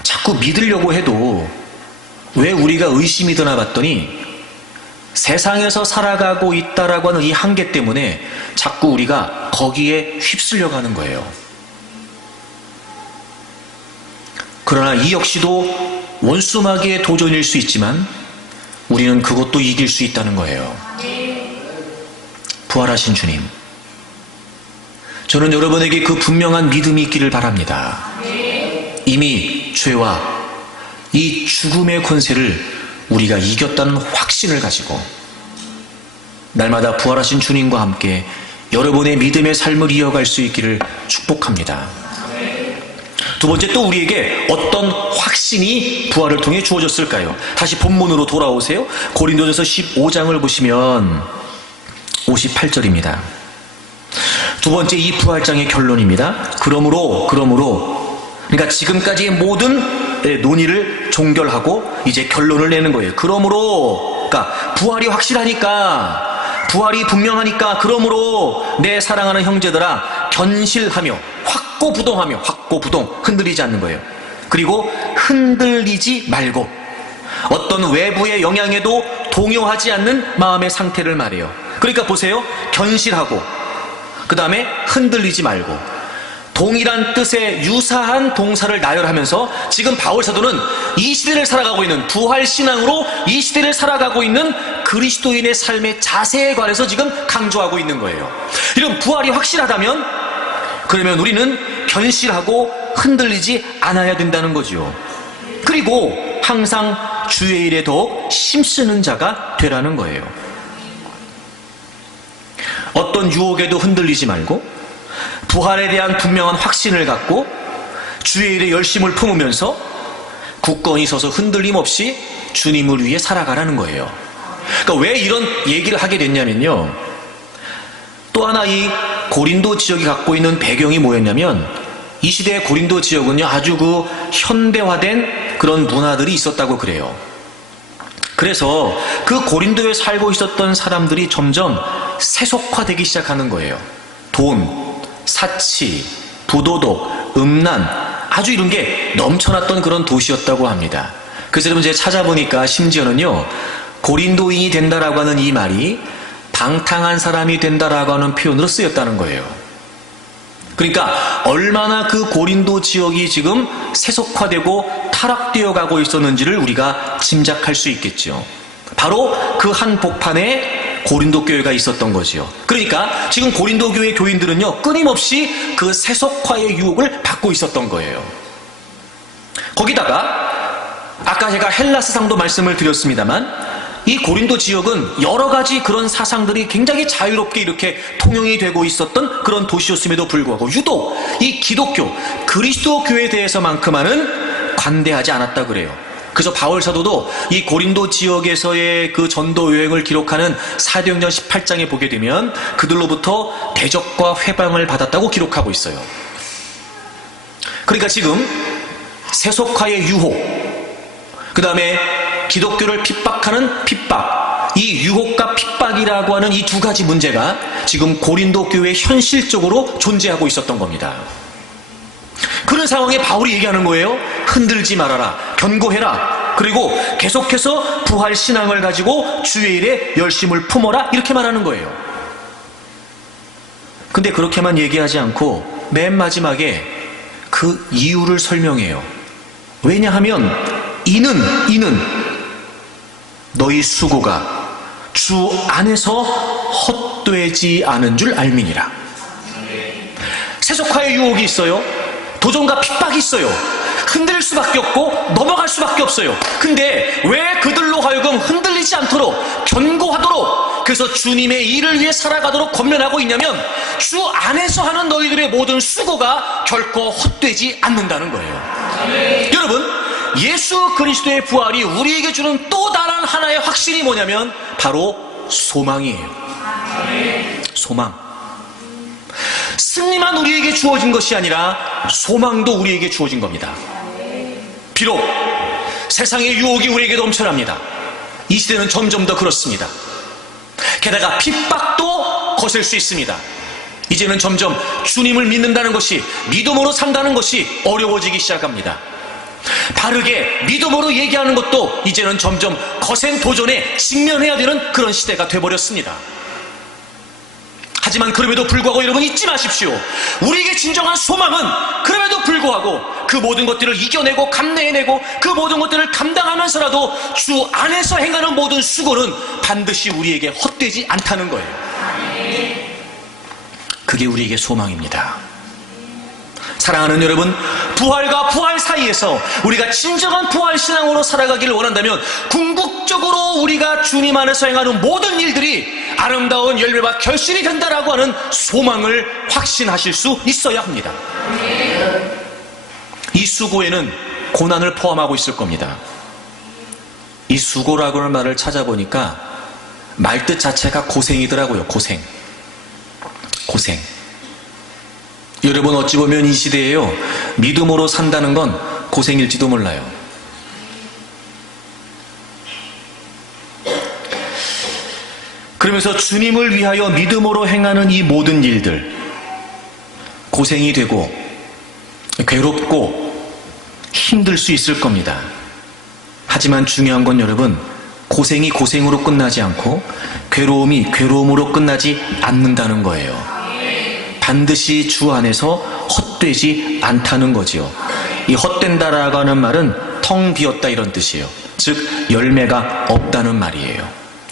자꾸 믿으려고 해도 왜 우리가 의심이 드나 봤더니, 세상에서 살아가고 있다라고 하는 이 한계 때문에 자꾸 우리가 거기에 휩쓸려가는 거예요. 그러나 이 역시도 원수마귀의 도전일 수 있지만 우리는 그것도 이길 수 있다는 거예요. 부활하신 주님, 저는 여러분에게 그 분명한 믿음이 있기를 바랍니다. 이미 죄와 이 죽음의 권세를 우리가 이겼다는 확신을 가지고 날마다 부활하신 주님과 함께 여러분의 믿음의 삶을 이어갈 수 있기를 축복합니다. 두 번째, 또 우리에게 어떤 확신이 부활을 통해 주어졌을까요? 다시 본문으로 돌아오세요. 고린도전서 15장을 보시면 58절입니다. 두 번째, 이 부활장의 결론입니다. 그러므로 그러니까 지금까지의 모든 논의를 종결하고 이제 결론을 내는 거예요. 그러므로, 그러니까 부활이 확실하니까, 부활이 분명하니까, 그러므로 내 사랑하는 형제들아, 견실하며 확고부동, 흔들리지 않는 거예요. 그리고 흔들리지 말고, 어떤 외부의 영향에도 동요하지 않는 마음의 상태를 말해요. 그러니까 보세요, 견실하고 그 다음에 흔들리지 말고, 동일한 뜻의 유사한 동사를 나열하면서 지금 바울 사도는 이 시대를 살아가고 있는, 부활신앙으로 이 시대를 살아가고 있는 그리스도인의 삶의 자세에 관해서 지금 강조하고 있는 거예요. 이런 부활이 확실하다면, 그러면 우리는 견실하고 흔들리지 않아야 된다는 거죠. 그리고 항상 주의 일에 더욱 힘쓰는 자가 되라는 거예요. 어떤 유혹에도 흔들리지 말고, 부활에 대한 분명한 확신을 갖고 주의 일에 열심을 품으면서 굳건히 서서 흔들림 없이 주님을 위해 살아가라는 거예요. 그러니까 왜 이런 얘기를 하게 됐냐면요, 또 하나 이 고린도 지역이 갖고 있는 배경이 뭐였냐면, 이 시대의 고린도 지역은요 아주 그 현대화된 그런 문화들이 있었다고 그래요. 그래서 그 고린도에 살고 있었던 사람들이 점점 세속화되기 시작하는 거예요. 돈, 사치, 부도덕, 음란, 아주 이런 게 넘쳐났던 그런 도시였다고 합니다. 그래서 여러분, 제가 찾아보니까 심지어는요, 고린도인이 된다라고 하는 이 말이 방탕한 사람이 된다라고 하는 표현으로 쓰였다는 거예요. 그러니까 얼마나 그 고린도 지역이 지금 세속화되고 타락되어 가고 있었는지를 우리가 짐작할 수 있겠죠. 바로 그 한 복판에 고린도 교회가 있었던 거지요. 그러니까 지금 고린도 교회 교인들은요 끊임없이 그 세속화의 유혹을 받고 있었던 거예요. 거기다가 아까 제가 헬라 사상도 말씀을 드렸습니다만, 이 고린도 지역은 여러 가지 그런 사상들이 굉장히 자유롭게 이렇게 통용이 되고 있었던 그런 도시였음에도 불구하고 유독 이 기독교, 그리스도 교회에 대해서만큼은 관대하지 않았다 그래요. 그래서 바울 사도도 이 고린도 지역에서의 그 전도 여행을 기록하는 사도행전 18장에 보게 되면 그들로부터 대적과 회방을 받았다고 기록하고 있어요. 그러니까 지금 세속화의 유혹, 그 다음에 기독교를 핍박하는 핍박, 이 유혹과 핍박이 부활이라고 하는 이 두 가지 문제가 지금 고린도 교회에 현실적으로 존재하고 있었던 겁니다. 그런 상황에 바울이 얘기하는 거예요. 흔들지 말아라, 견고해라, 그리고 계속해서 부활 신앙을 가지고 주의 일에 열심을 품어라, 이렇게 말하는 거예요. 근데 그렇게만 얘기하지 않고 맨 마지막에 그 이유를 설명해요. 왜냐하면 이는 너희 수고가 주 안에서 헛되지 않은 줄 알미니라. 세속화의 유혹이 있어요. 도전과 핍박이 있어요. 흔들릴 수밖에 없고 넘어갈 수밖에 없어요. 근데 왜 그들로 하여금 흔들리지 않도록, 견고하도록, 그래서 주님의 일을 위해 살아가도록 권면하고 있냐면, 주 안에서 하는 너희들의 모든 수고가 결코 헛되지 않는다는 거예요. 여러분, 예수 그리스도의 부활이 우리에게 주는 또 다른 하나의 확신이 뭐냐면 바로 소망이에요. 소망. 승리만 우리에게 주어진 것이 아니라 소망도 우리에게 주어진 겁니다. 비록 세상의 유혹이 우리에게 넘쳐납니다. 이 시대는 점점 더 그렇습니다. 게다가 핍박도 거셀 수 있습니다. 이제는 점점 주님을 믿는다는 것이, 믿음으로 산다는 것이 어려워지기 시작합니다. 바르게 믿음으로 얘기하는 것도 이제는 점점 거센 도전에 직면해야 되는 그런 시대가 돼버렸습니다. 하지만 그럼에도 불구하고 여러분 잊지 마십시오. 우리에게 진정한 소망은 그럼에도 불구하고 그 모든 것들을 이겨내고 감내해내고 그 모든 것들을 감당하면서라도 주 안에서 행하는 모든 수고는 반드시 우리에게 헛되지 않다는 거예요. 그게 우리에게 소망입니다. 사랑하는 여러분, 부활과 부활 사이에서 우리가 진정한 부활 신앙으로 살아가기를 원한다면 궁극적으로 우리가 주님 안에서 행하는 모든 일들이 아름다운 열매와 결실이 된다라고 하는 소망을 확신하실 수 있어야 합니다. 이 수고에는 고난을 포함하고 있을 겁니다. 이 수고라고 하는 말을 찾아보니까 말뜻 자체가 고생이더라고요. 고생. 여러분, 어찌 보면 이 시대에요, 믿음으로 산다는 건 고생일지도 몰라요. 그러면서 주님을 위하여 믿음으로 행하는 이 모든 일들, 고생이 되고 괴롭고 힘들 수 있을 겁니다. 하지만 중요한 건 여러분, 고생이 고생으로 끝나지 않고 괴로움이 괴로움으로 끝나지 않는다는 거예요. 반드시 주 안에서 헛되지 않다는 거지요. 이 헛된다라고 하는 말은 텅 비었다 이런 뜻이에요. 즉 열매가 없다는 말이에요.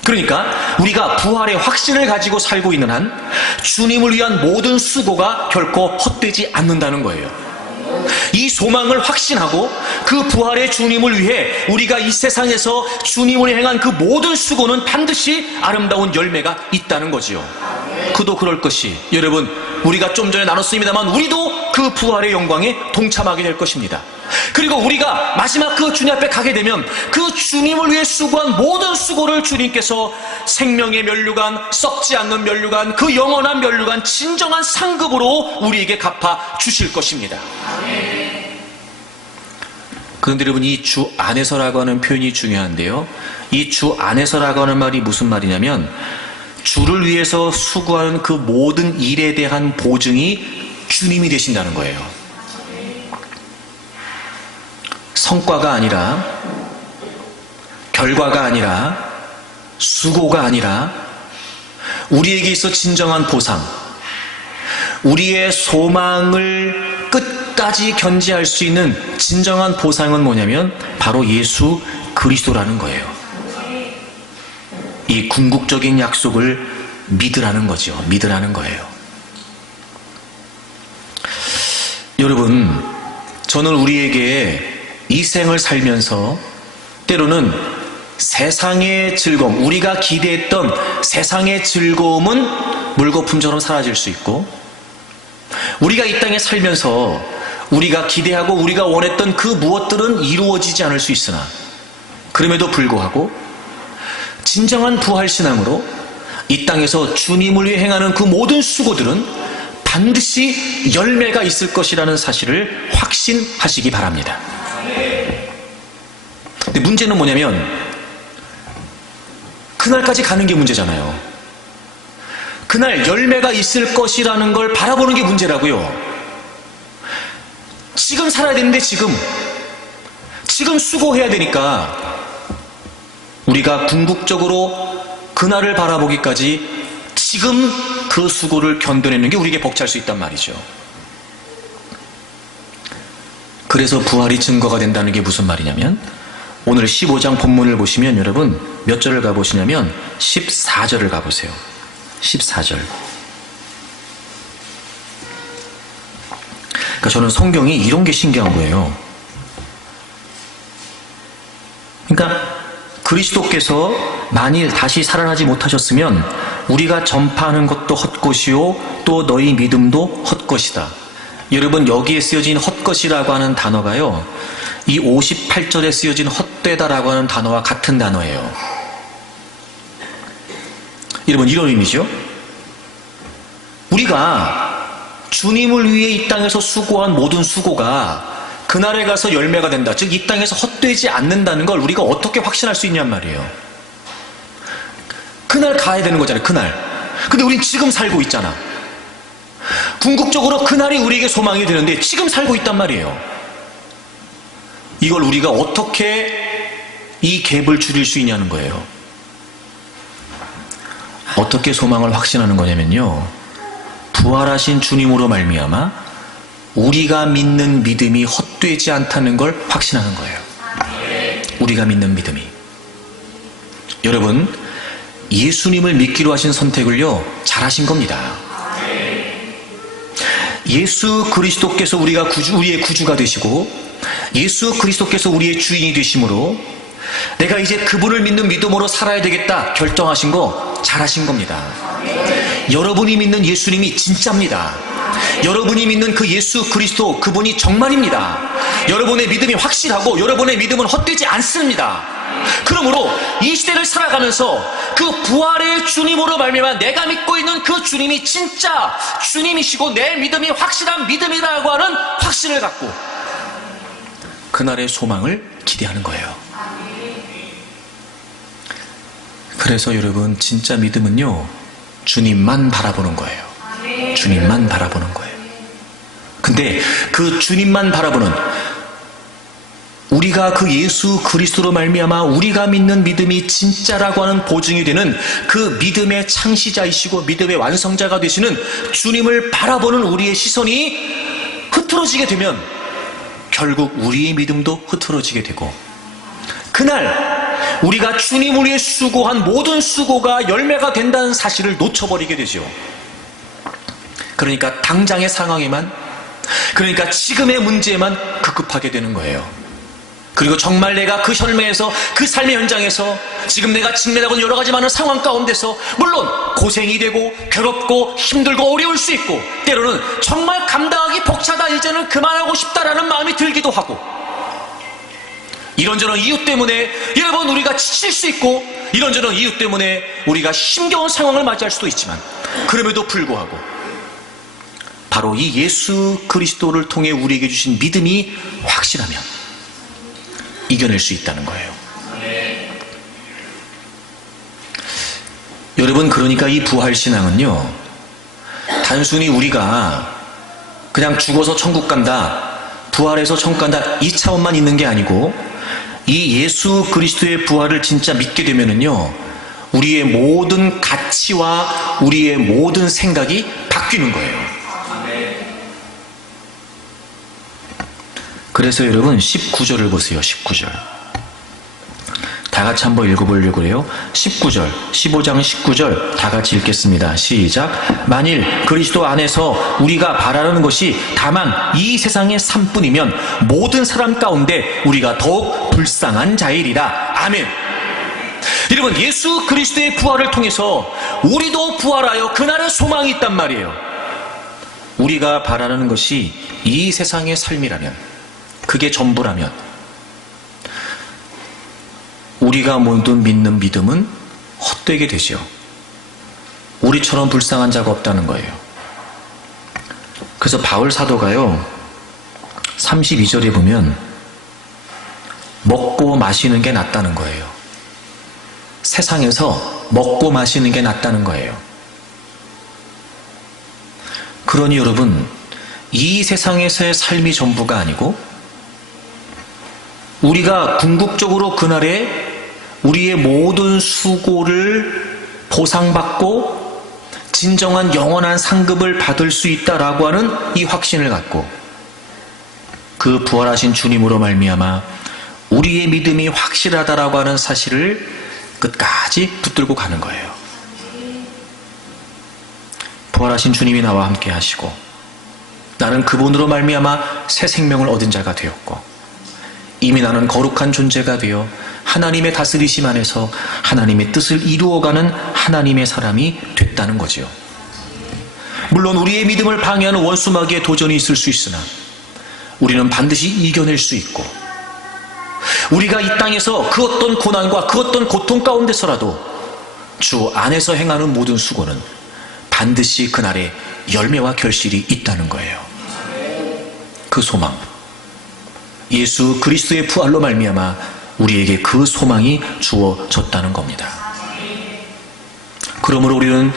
그러니까 우리가 부활의 확신을 가지고 살고 있는 한 주님을 위한 모든 수고가 결코 헛되지 않는다는 거예요. 이 소망을 확신하고 그 부활의 주님을 위해 우리가 이 세상에서 주님을 행한 그 모든 수고는 반드시 아름다운 열매가 있다는 거지요. 그도 그럴 것이, 여러분, 우리가 좀 전에 나눴습니다만 우리도 그 부활의 영광에 동참하게 될 것입니다. 그리고 우리가 마지막 그 주님 앞에 가게 되면 그 주님을 위해 수고한 모든 수고를 주님께서 생명의 면류관, 썩지 않는 면류관, 그 영원한 면류관, 진정한 상급으로 우리에게 갚아 주실 것입니다. 그런데 여러분, 이 주 안에서라고 하는 표현이 중요한데요, 이 주 안에서라고 하는 말이 무슨 말이냐면 주를 위해서 수고하는 그 모든 일에 대한 보증이 주님이 되신다는 거예요. 성과가 아니라, 결과가 아니라, 수고가 아니라 우리에게 있어 진정한 보상, 우리의 소망을 끝까지 견지할 수 있는 진정한 보상은 뭐냐면 바로 예수 그리스도라는 거예요. 이 궁극적인 약속을 믿으라는 거죠. 믿으라는 거예요. 여러분, 저는 우리에게 이 생을 살면서 때로는 세상의 즐거움, 우리가 기대했던 세상의 즐거움은 물거품처럼 사라질 수 있고, 우리가 이 땅에 살면서 우리가 기대하고 우리가 원했던 그 무엇들은 이루어지지 않을 수 있으나, 그럼에도 불구하고 진정한 부활신앙으로 이 땅에서 주님을 위해 행하는 그 모든 수고들은 반드시 열매가 있을 것이라는 사실을 확신하시기 바랍니다. 근데 문제는 뭐냐면 그날까지 가는 게 문제잖아요. 그날 열매가 있을 것이라는 걸 바라보는 게 문제라고요. 지금 살아야 되는데 지금 수고해야 되니까 우리가 궁극적으로 그날을 바라보기까지 지금 그 수고를 견뎌내는 게 우리에게 벅찰 수 있단 말이죠. 그래서 부활이 증거가 된다는 게 무슨 말이냐면, 오늘 15장 본문을 보시면 여러분 몇 절을 가보시냐면 14절을 가보세요. 14절. 그러니까 저는 성경이 이런 게 신기한 거예요. 그러니까 그리스도께서 만일 다시 살아나지 못하셨으면 우리가 전파하는 것도 헛것이요 또 너희 믿음도 헛것이다. 여러분, 여기에 쓰여진 헛것이라고 하는 단어가요, 이 58절에 쓰여진 헛되다라고 하는 단어와 같은 단어예요. 여러분, 이런 의미죠. 우리가 주님을 위해 이 땅에서 수고한 모든 수고가 그날에 가서 열매가 된다, 즉 이 땅에서 헛되지 않는다는 걸 우리가 어떻게 확신할 수 있냔 말이에요. 그날 가야 되는 거잖아요. 그날. 근데 우린 지금 살고 있잖아. 궁극적으로 그날이 우리에게 소망이 되는데 지금 살고 있단 말이에요. 이걸 우리가 어떻게 이 갭을 줄일 수 있냐는 거예요. 어떻게 소망을 확신하는 거냐면요, 부활하신 주님으로 말미암아 우리가 믿는 믿음이 헛되지 않다는 걸 확신하는 거예요. 우리가 믿는 믿음이. 여러분, 예수님을 믿기로 하신 선택을요, 잘하신 겁니다. 예수 그리스도께서 우리의 구주가 되시고 예수 그리스도께서 우리의 주인이 되심으로 내가 이제 그분을 믿는 믿음으로 살아야 되겠다 결정하신 거 잘하신 겁니다. 여러분이 믿는 예수님이 진짜입니다. 여러분이 믿는 그 예수 그리스도, 그분이 정말입니다. 여러분의 믿음이 확실하고 여러분의 믿음은 헛되지 않습니다. 그러므로 이 시대를 살아가면서 그 부활의 주님으로 말미암아 내가 믿고 있는 그 주님이 진짜 주님이시고 내 믿음이 확실한 믿음이라고 하는 확신을 갖고 그날의 소망을 기대하는 거예요. 그래서 여러분, 진짜 믿음은요, 주님만 바라보는 거예요. 주님만 바라보는 거예요. 근데 그 주님만 바라보는, 우리가 그 예수 그리스도로 말미암아 우리가 믿는 믿음이 진짜라고 하는 보증이 되는 그 믿음의 창시자이시고 믿음의 완성자가 되시는 주님을 바라보는 우리의 시선이 흐트러지게 되면 결국 우리의 믿음도 흐트러지게 되고, 그날 우리가 주님을 위해 수고한 모든 수고가 열매가 된다는 사실을 놓쳐버리게 되죠. 그러니까 당장의 상황에만, 그러니까 지금의 문제에만 급급하게 되는 거예요. 그리고 정말 내가 그 현장에서, 그 삶의 현장에서 지금 내가 직면하고 있는 여러 가지 많은 상황 가운데서 물론 고생이 되고 괴롭고 힘들고 어려울 수 있고 때로는 정말 감당하기 벅차다, 이제는 그만하고 싶다라는 마음이 들기도 하고, 이런저런 이유 때문에 여러분 우리가 지칠 수 있고 이런저런 이유 때문에 우리가 힘겨운 상황을 맞이할 수도 있지만, 그럼에도 불구하고 바로 이 예수 그리스도를 통해 우리에게 주신 믿음이 확실하면 이겨낼 수 있다는 거예요. 여러분, 그러니까 이 부활신앙은요, 단순히 우리가 그냥 죽어서 천국 간다, 부활해서 천국 간다, 이 차원만 있는 게 아니고, 이 예수 그리스도의 부활을 진짜 믿게 되면은요, 우리의 모든 가치와 우리의 모든 생각이 바뀌는 거예요. 그래서 여러분 19절을 보세요. 19절. 다 같이 한번 읽어보려고 해요. 19절, 15장 19절 다 같이 읽겠습니다. 시작. 만일 그리스도 안에서 우리가 바라는 것이 다만 이 세상의 삶뿐이면 모든 사람 가운데 우리가 더욱 불쌍한 자이리라. 아멘. 여러분, 예수 그리스도의 부활을 통해서 우리도 부활하여 그날의 소망이 있단 말이에요. 우리가 바라는 것이 이 세상의 삶이라면, 그게 전부라면 우리가 모든 믿는 믿음은 헛되게 되죠. 우리처럼 불쌍한 자가 없다는 거예요. 그래서 바울 사도가요, 32절에 보면 먹고 마시는 게 낫다는 거예요. 세상에서 먹고 마시는 게 낫다는 거예요. 그러니 여러분, 이 세상에서의 삶이 전부가 아니고 우리가 궁극적으로 그날에 우리의 모든 수고를 보상받고 진정한 영원한 상급을 받을 수 있다라고 하는 이 확신을 갖고 그 부활하신 주님으로 말미암아 우리의 믿음이 확실하다라고 하는 사실을 끝까지 붙들고 가는 거예요. 부활하신 주님이 나와 함께 하시고 나는 그분으로 말미암아 새 생명을 얻은 자가 되었고 이미 나는 거룩한 존재가 되어 하나님의 다스리심 안에서 하나님의 뜻을 이루어가는 하나님의 사람이 됐다는 거지요. 물론 우리의 믿음을 방해하는 원수마귀의 도전이 있을 수 있으나 우리는 반드시 이겨낼 수 있고 우리가 이 땅에서 그 어떤 고난과 그 어떤 고통 가운데서라도 주 안에서 행하는 모든 수고는 반드시 그날에 열매와 결실이 있다는 거예요. 그 소망, 예수 그리스도의 부활로 말미암아 우리에게 그 소망이 주어졌다는 겁니다. 그러므로 우리는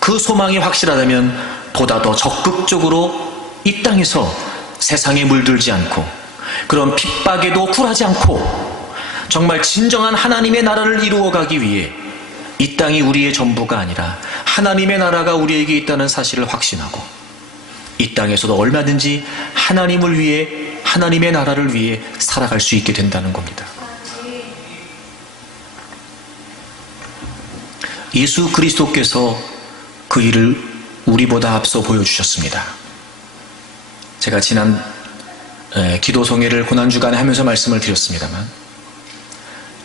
그 소망이 확실하다면 보다 더 적극적으로 이 땅에서 세상에 물들지 않고 그런 핍박에도 굴하지 않고 정말 진정한 하나님의 나라를 이루어가기 위해 이 땅이 우리의 전부가 아니라 하나님의 나라가 우리에게 있다는 사실을 확신하고 이 땅에서도 얼마든지 하나님을 위해 하나님의 나라를 위해 살아갈 수 있게 된다는 겁니다. 예수 그리스도께서 그 일을 우리보다 앞서 보여주셨습니다. 제가 지난 기도 성회를 고난주간에 하면서 말씀을 드렸습니다만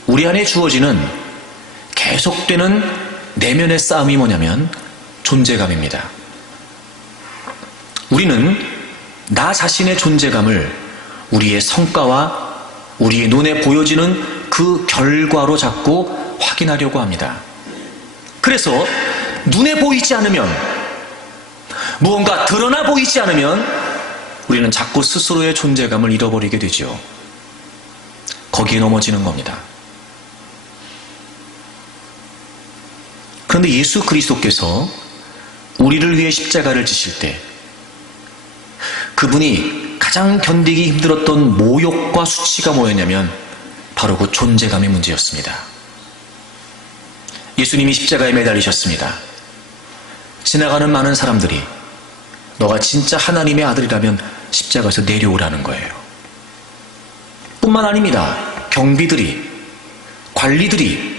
우리 안에 주어지는 계속되는 내면의 싸움이 뭐냐면 존재감입니다. 우리는 나 자신의 존재감을 우리의 성과와 우리의 눈에 보여지는 그 결과로 자꾸 확인하려고 합니다. 그래서 눈에 보이지 않으면 무언가 드러나 보이지 않으면 우리는 자꾸 스스로의 존재감을 잃어버리게 되죠. 거기에 넘어지는 겁니다. 그런데 예수 그리스도께서 우리를 위해 십자가를 지실 때 그분이 가장 견디기 힘들었던 모욕과 수치가 뭐였냐면 바로 그 존재감의 문제였습니다. 예수님이 십자가에 매달리셨습니다. 지나가는 많은 사람들이 너가 진짜 하나님의 아들이라면 십자가에서 내려오라는 거예요. 뿐만 아닙니다. 경비들이, 관리들이,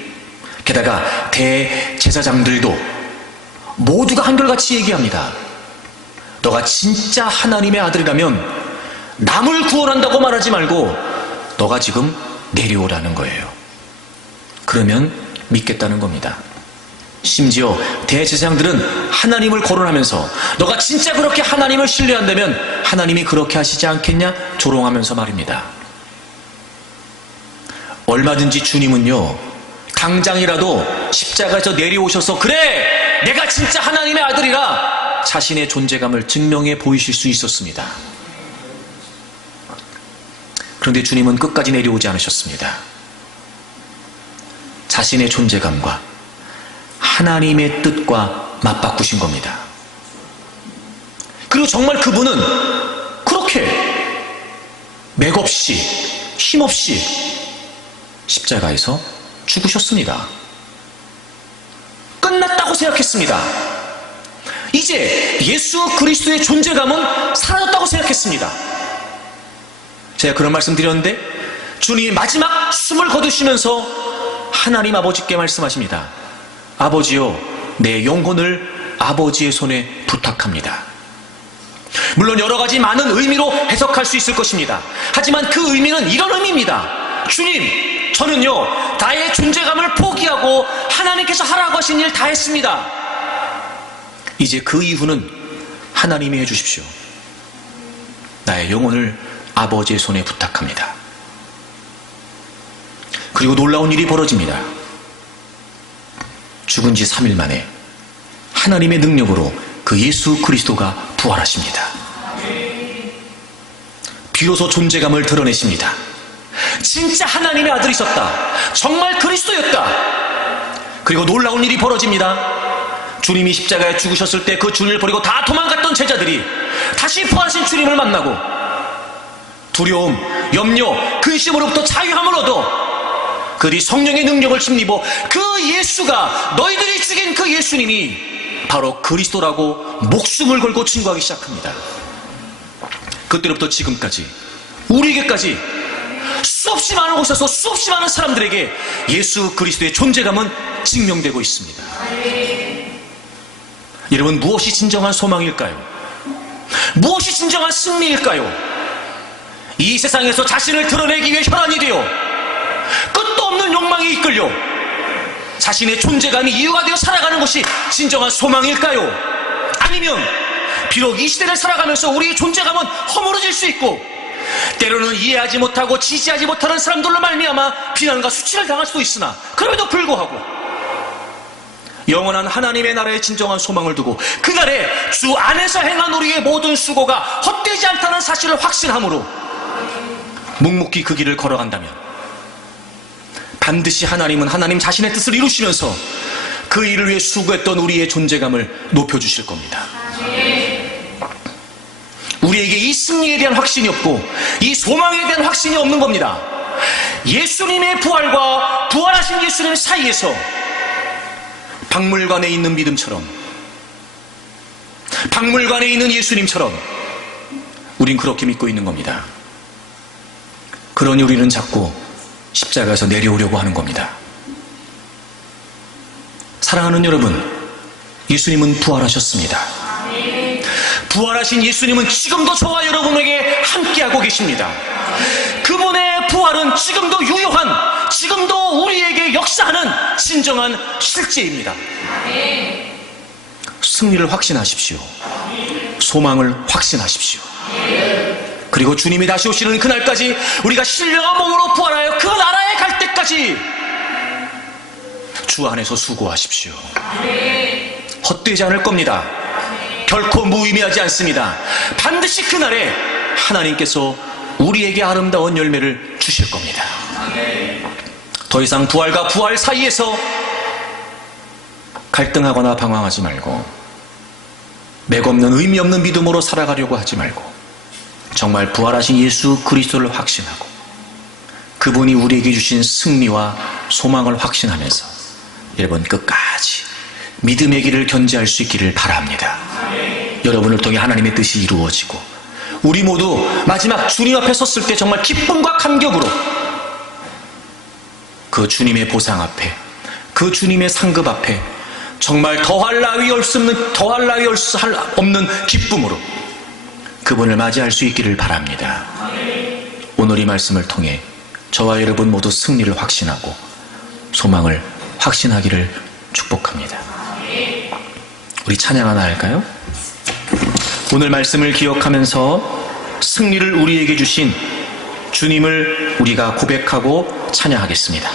게다가 대제사장들도 모두가 한결같이 얘기합니다. 너가 진짜 하나님의 아들이라면 남을 구원한다고 말하지 말고 너가 지금 내려오라는 거예요. 그러면 믿겠다는 겁니다. 심지어 대제사장들은 하나님을 거론하면서 너가 진짜 그렇게 하나님을 신뢰한다면 하나님이 그렇게 하시지 않겠냐 조롱하면서 말입니다. 얼마든지 주님은요 당장이라도 십자가에서 내려오셔서 그래 내가 진짜 하나님의 아들이라 자신의 존재감을 증명해 보이실 수 있었습니다. 그런데 주님은 끝까지 내려오지 않으셨습니다. 자신의 존재감과 하나님의 뜻과 맞바꾸신 겁니다. 그리고 정말 그분은 그렇게 맥없이 힘없이 십자가에서 죽으셨습니다. 끝났다고 생각했습니다. 이제 예수 그리스도의 존재감은 사라졌다고 생각했습니다. 제가 그런 말씀 드렸는데 주님이 마지막 숨을 거두시면서 하나님 아버지께 말씀하십니다. 아버지요, 내 영혼을 아버지의 손에 부탁합니다. 물론 여러 가지 많은 의미로 해석할 수 있을 것입니다. 하지만 그 의미는 이런 의미입니다. 주님, 저는요 나의 존재감을 포기하고 하나님께서 하라고 하신 일 다 했습니다. 이제 그 이후는 하나님이 해주십시오. 나의 영혼을 아버지의 손에 부탁합니다. 그리고 놀라운 일이 벌어집니다. 죽은 지 3일 만에 하나님의 능력으로 그 예수 그리스도가 부활하십니다. 비로소 존재감을 드러내십니다. 진짜 하나님의 아들이셨다. 정말 그리스도였다. 그리고 놀라운 일이 벌어집니다. 주님이 십자가에 죽으셨을 때 그 주님을 버리고 다 도망갔던 제자들이 다시 부활하신 주님을 만나고 두려움, 염려, 근심으로부터 자유함을 얻어 그들이 성령의 능력을 힘입어 그 예수가, 너희들이 죽인 그 예수님이 바로 그리스도라고 목숨을 걸고 증거하기 시작합니다. 그때로부터 지금까지 우리에게까지 수없이 많은 곳에서 수없이 많은 사람들에게 예수 그리스도의 존재감은 증명되고 있습니다. 여러분, 무엇이 진정한 소망일까요? 무엇이 진정한 승리일까요? 이 세상에서 자신을 드러내기 위해 혈안이 되어 끝도 없는 욕망에 이끌려 자신의 존재감이 이유가 되어 살아가는 것이 진정한 소망일까요? 아니면 비록 이 시대를 살아가면서 우리의 존재감은 허물어질 수 있고 때로는 이해하지 못하고 지지하지 못하는 사람들로 말미암아 비난과 수치를 당할 수도 있으나 그럼에도 불구하고 영원한 하나님의 나라의 진정한 소망을 두고 그날에 주 안에서 행한 우리의 모든 수고가 헛되지 않다는 사실을 확신함으로 묵묵히 그 길을 걸어간다면 반드시 하나님은 하나님 자신의 뜻을 이루시면서 그 일을 위해 수고했던 우리의 존재감을 높여주실 겁니다. 우리에게 이 승리에 대한 확신이 없고 이 소망에 대한 확신이 없는 겁니다. 예수님의 부활과 부활하신 예수님 사이에서 박물관에 있는 믿음처럼, 박물관에 있는 예수님처럼 우린 그렇게 믿고 있는 겁니다. 그러니 우리는 자꾸 십자가에서 내려오려고 하는 겁니다. 사랑하는 여러분, 예수님은 부활하셨습니다. 부활하신 예수님은 지금도 저와 여러분에게 함께하고 계십니다. 그분의 부활은 지금도 유효한, 지금도 우리에게 역사하는 진정한 실제입니다. 승리를 확신하십시오. 소망을 확신하십시오. 그리고 주님이 다시 오시는 그날까지 우리가 신령한 몸으로 부활하여 그 나라에 갈 때까지 주 안에서 수고하십시오. 헛되지 않을 겁니다. 결코 무의미하지 않습니다. 반드시 그날에 하나님께서 우리에게 아름다운 열매를 주실 겁니다. 더 이상 부활과 부활 사이에서 갈등하거나 방황하지 말고 맥없는 의미 없는 믿음으로 살아가려고 하지 말고 정말 부활하신 예수 그리스도를 확신하고 그분이 우리에게 주신 승리와 소망을 확신하면서 여러분 끝까지 믿음의 길을 견지할 수 있기를 바랍니다. 여러분을 통해 하나님의 뜻이 이루어지고 우리 모두 마지막 주님 앞에 섰을 때 정말 기쁨과 감격으로 그 주님의 보상 앞에, 그 주님의 상급 앞에 정말 더할 나위 없는 기쁨으로 그분을 맞이할 수 있기를 바랍니다. 오늘 이 말씀을 통해 저와 여러분 모두 승리를 확신하고 소망을 확신하기를 축복합니다. 우리 찬양 하나 할까요? 오늘 말씀을 기억하면서 승리를 우리에게 주신 주님을 우리가 고백하고 찬양하겠습니다.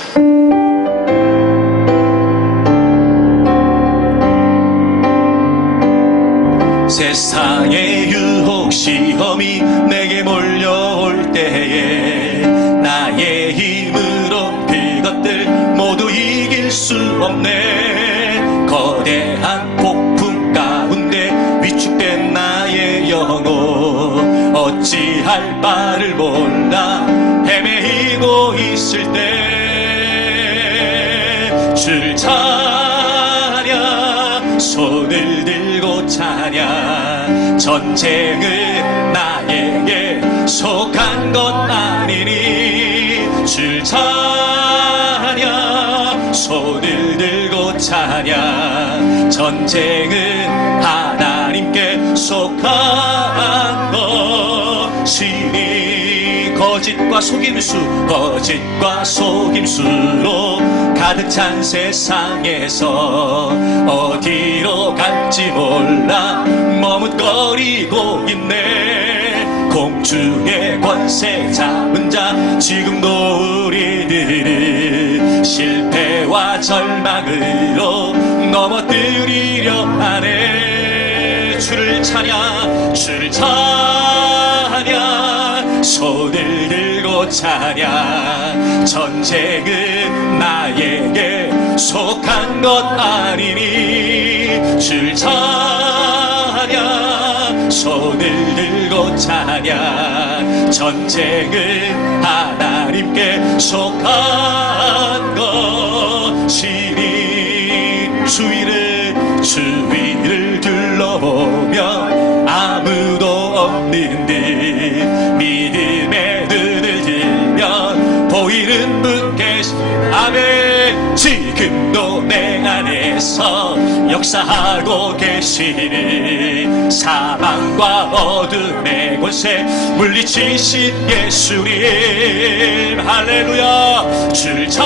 세상의 유혹 시험이 내게 몰려올 때에 나의 힘으로 그것들 모두 이길 수 없네. 거대한 폭풍 가운데 위축된 나의 영혼 어찌할 바를 몰라 헤매이고 있을 때 줄 찬양 손을 들고 찬양 전쟁은 나에게 속한 것 아니니 줄 찬양 손을 들고 찬양 전쟁은 하나님께 속한 것이니 거짓과 속임수로 가득 찬 세상에서 어디로 갈지 몰라 머뭇거리고 있네. 공중의 권세 잡은 자 지금도 우리들을 실패와 절망으로 넘어뜨리려 하네. 주를 찬양 손을 들고 찬양 전쟁은 나에게 속한 속한 것 아니니 줄 찬양 손을 들고 찬양 전쟁은 하나님께 속한 것이니 주위를 둘러보면 아무도 없는 듯 믿음의 눈을 들면 보이는 분 계시 아멘 지금도 내 안에서 역사하고 계시는 사망과 어둠의 권세 물리치신 예수님 할렐루야 줄 찬양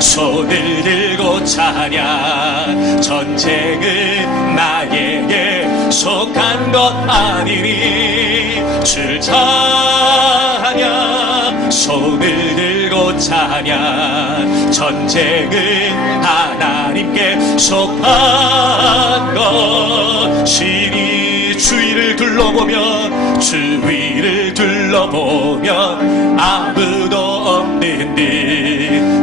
손을 들고 찬양 전쟁은 나에게 속한 것 아니니 줄 찬양 손을 들고 찬양 전쟁은 하나님께 속한 것이니 주위를 둘러보면 아무도 없는 듯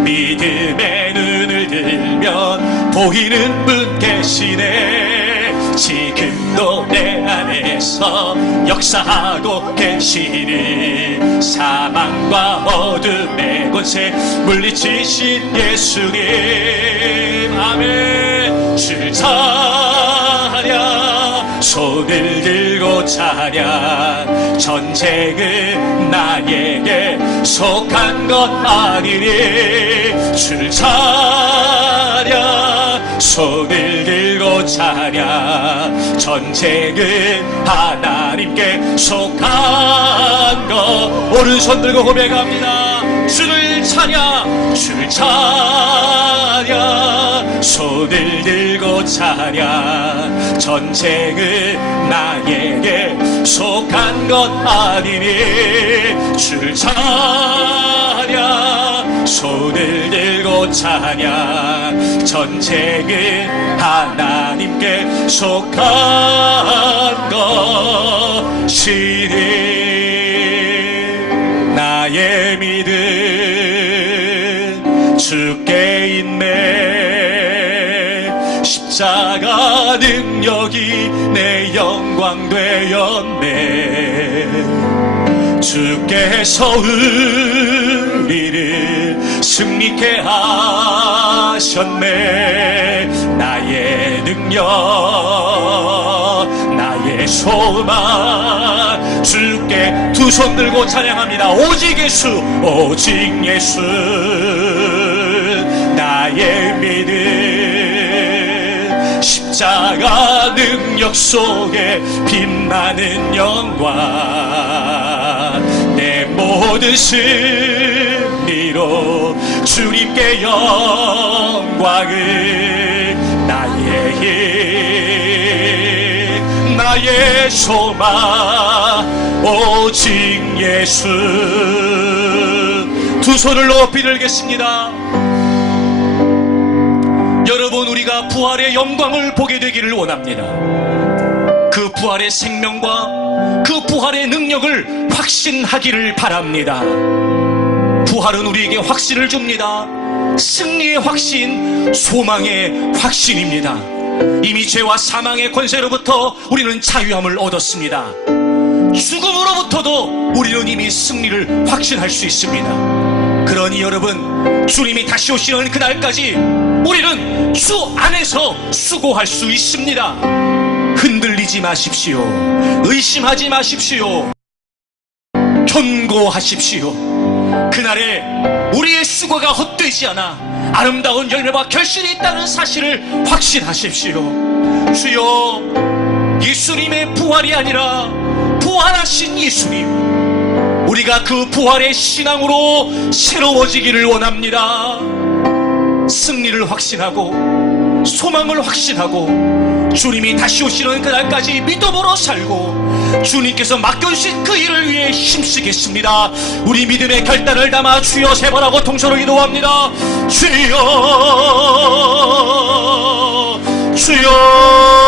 믿음의 눈을 들면 보이는 분 계시네 지금도 내 안에서 역사하고 계시는 사망과 어둠의 권세 물리치신 예수님 아멘 줄 찬양 손을 들고 찬양 전쟁은 나에게 속한 것 아니니 줄 찬양 손을 들고 찬양 전쟁은 하나님께 속한 것 오른손 들고 고백합니다 주를 찬양 줄 찬양 손을 들고 찬양 전쟁은 나에게 속한 것 아니니 줄 찬양 손을 들고 찬양 전쟁은 하나님께 속한 것이니 나의 믿음 주께 있네 십자가 능력이 내 영광 되었네 주께서 우리를 승리케 하셨네 나의 능력 나의 소망 주께 두 손 들고 찬양합니다 오직 예수 오직 예수 나의 믿음 십자가 능력 속에 빛나는 영광 내 모든 승리로 주님께 영광을 나의 힘 나의 소망 오직 예수 두 손을 높이 들겠습니다 여러분 우리가 부활의 영광을 보게 되기를 원합니다 그 부활의 생명과 그 부활의 능력을 확신하기를 바랍니다 부활은 우리에게 확신을 줍니다 승리의 확신, 소망의 확신입니다 이미 죄와 사망의 권세로부터 우리는 자유함을 얻었습니다 죽음으로부터도 우리는 이미 승리를 확신할 수 있습니다 그러니 여러분 주님이 다시 오시는 그날까지 우리는 주 안에서 수고할 수 있습니다 흔들리지 마십시오 의심하지 마십시오 견고하십시오 그날에 우리의 수고가 헛되지 않아 아름다운 열매와 결실이 있다는 사실을 확신하십시오 주여 예수님의 부활이 아니라 부활하신 예수님 우리가 그 부활의 신앙으로 새로워지기를 원합니다 승리를 확신하고 소망을 확신하고 주님이 다시 오시는 그날까지 믿음으로 살고 주님께서 맡겨주신 그 일을 위해 힘쓰겠습니다 우리 믿음의 결단을 담아 주여 세 번 하고 통성으로 기도합니다 주여 주여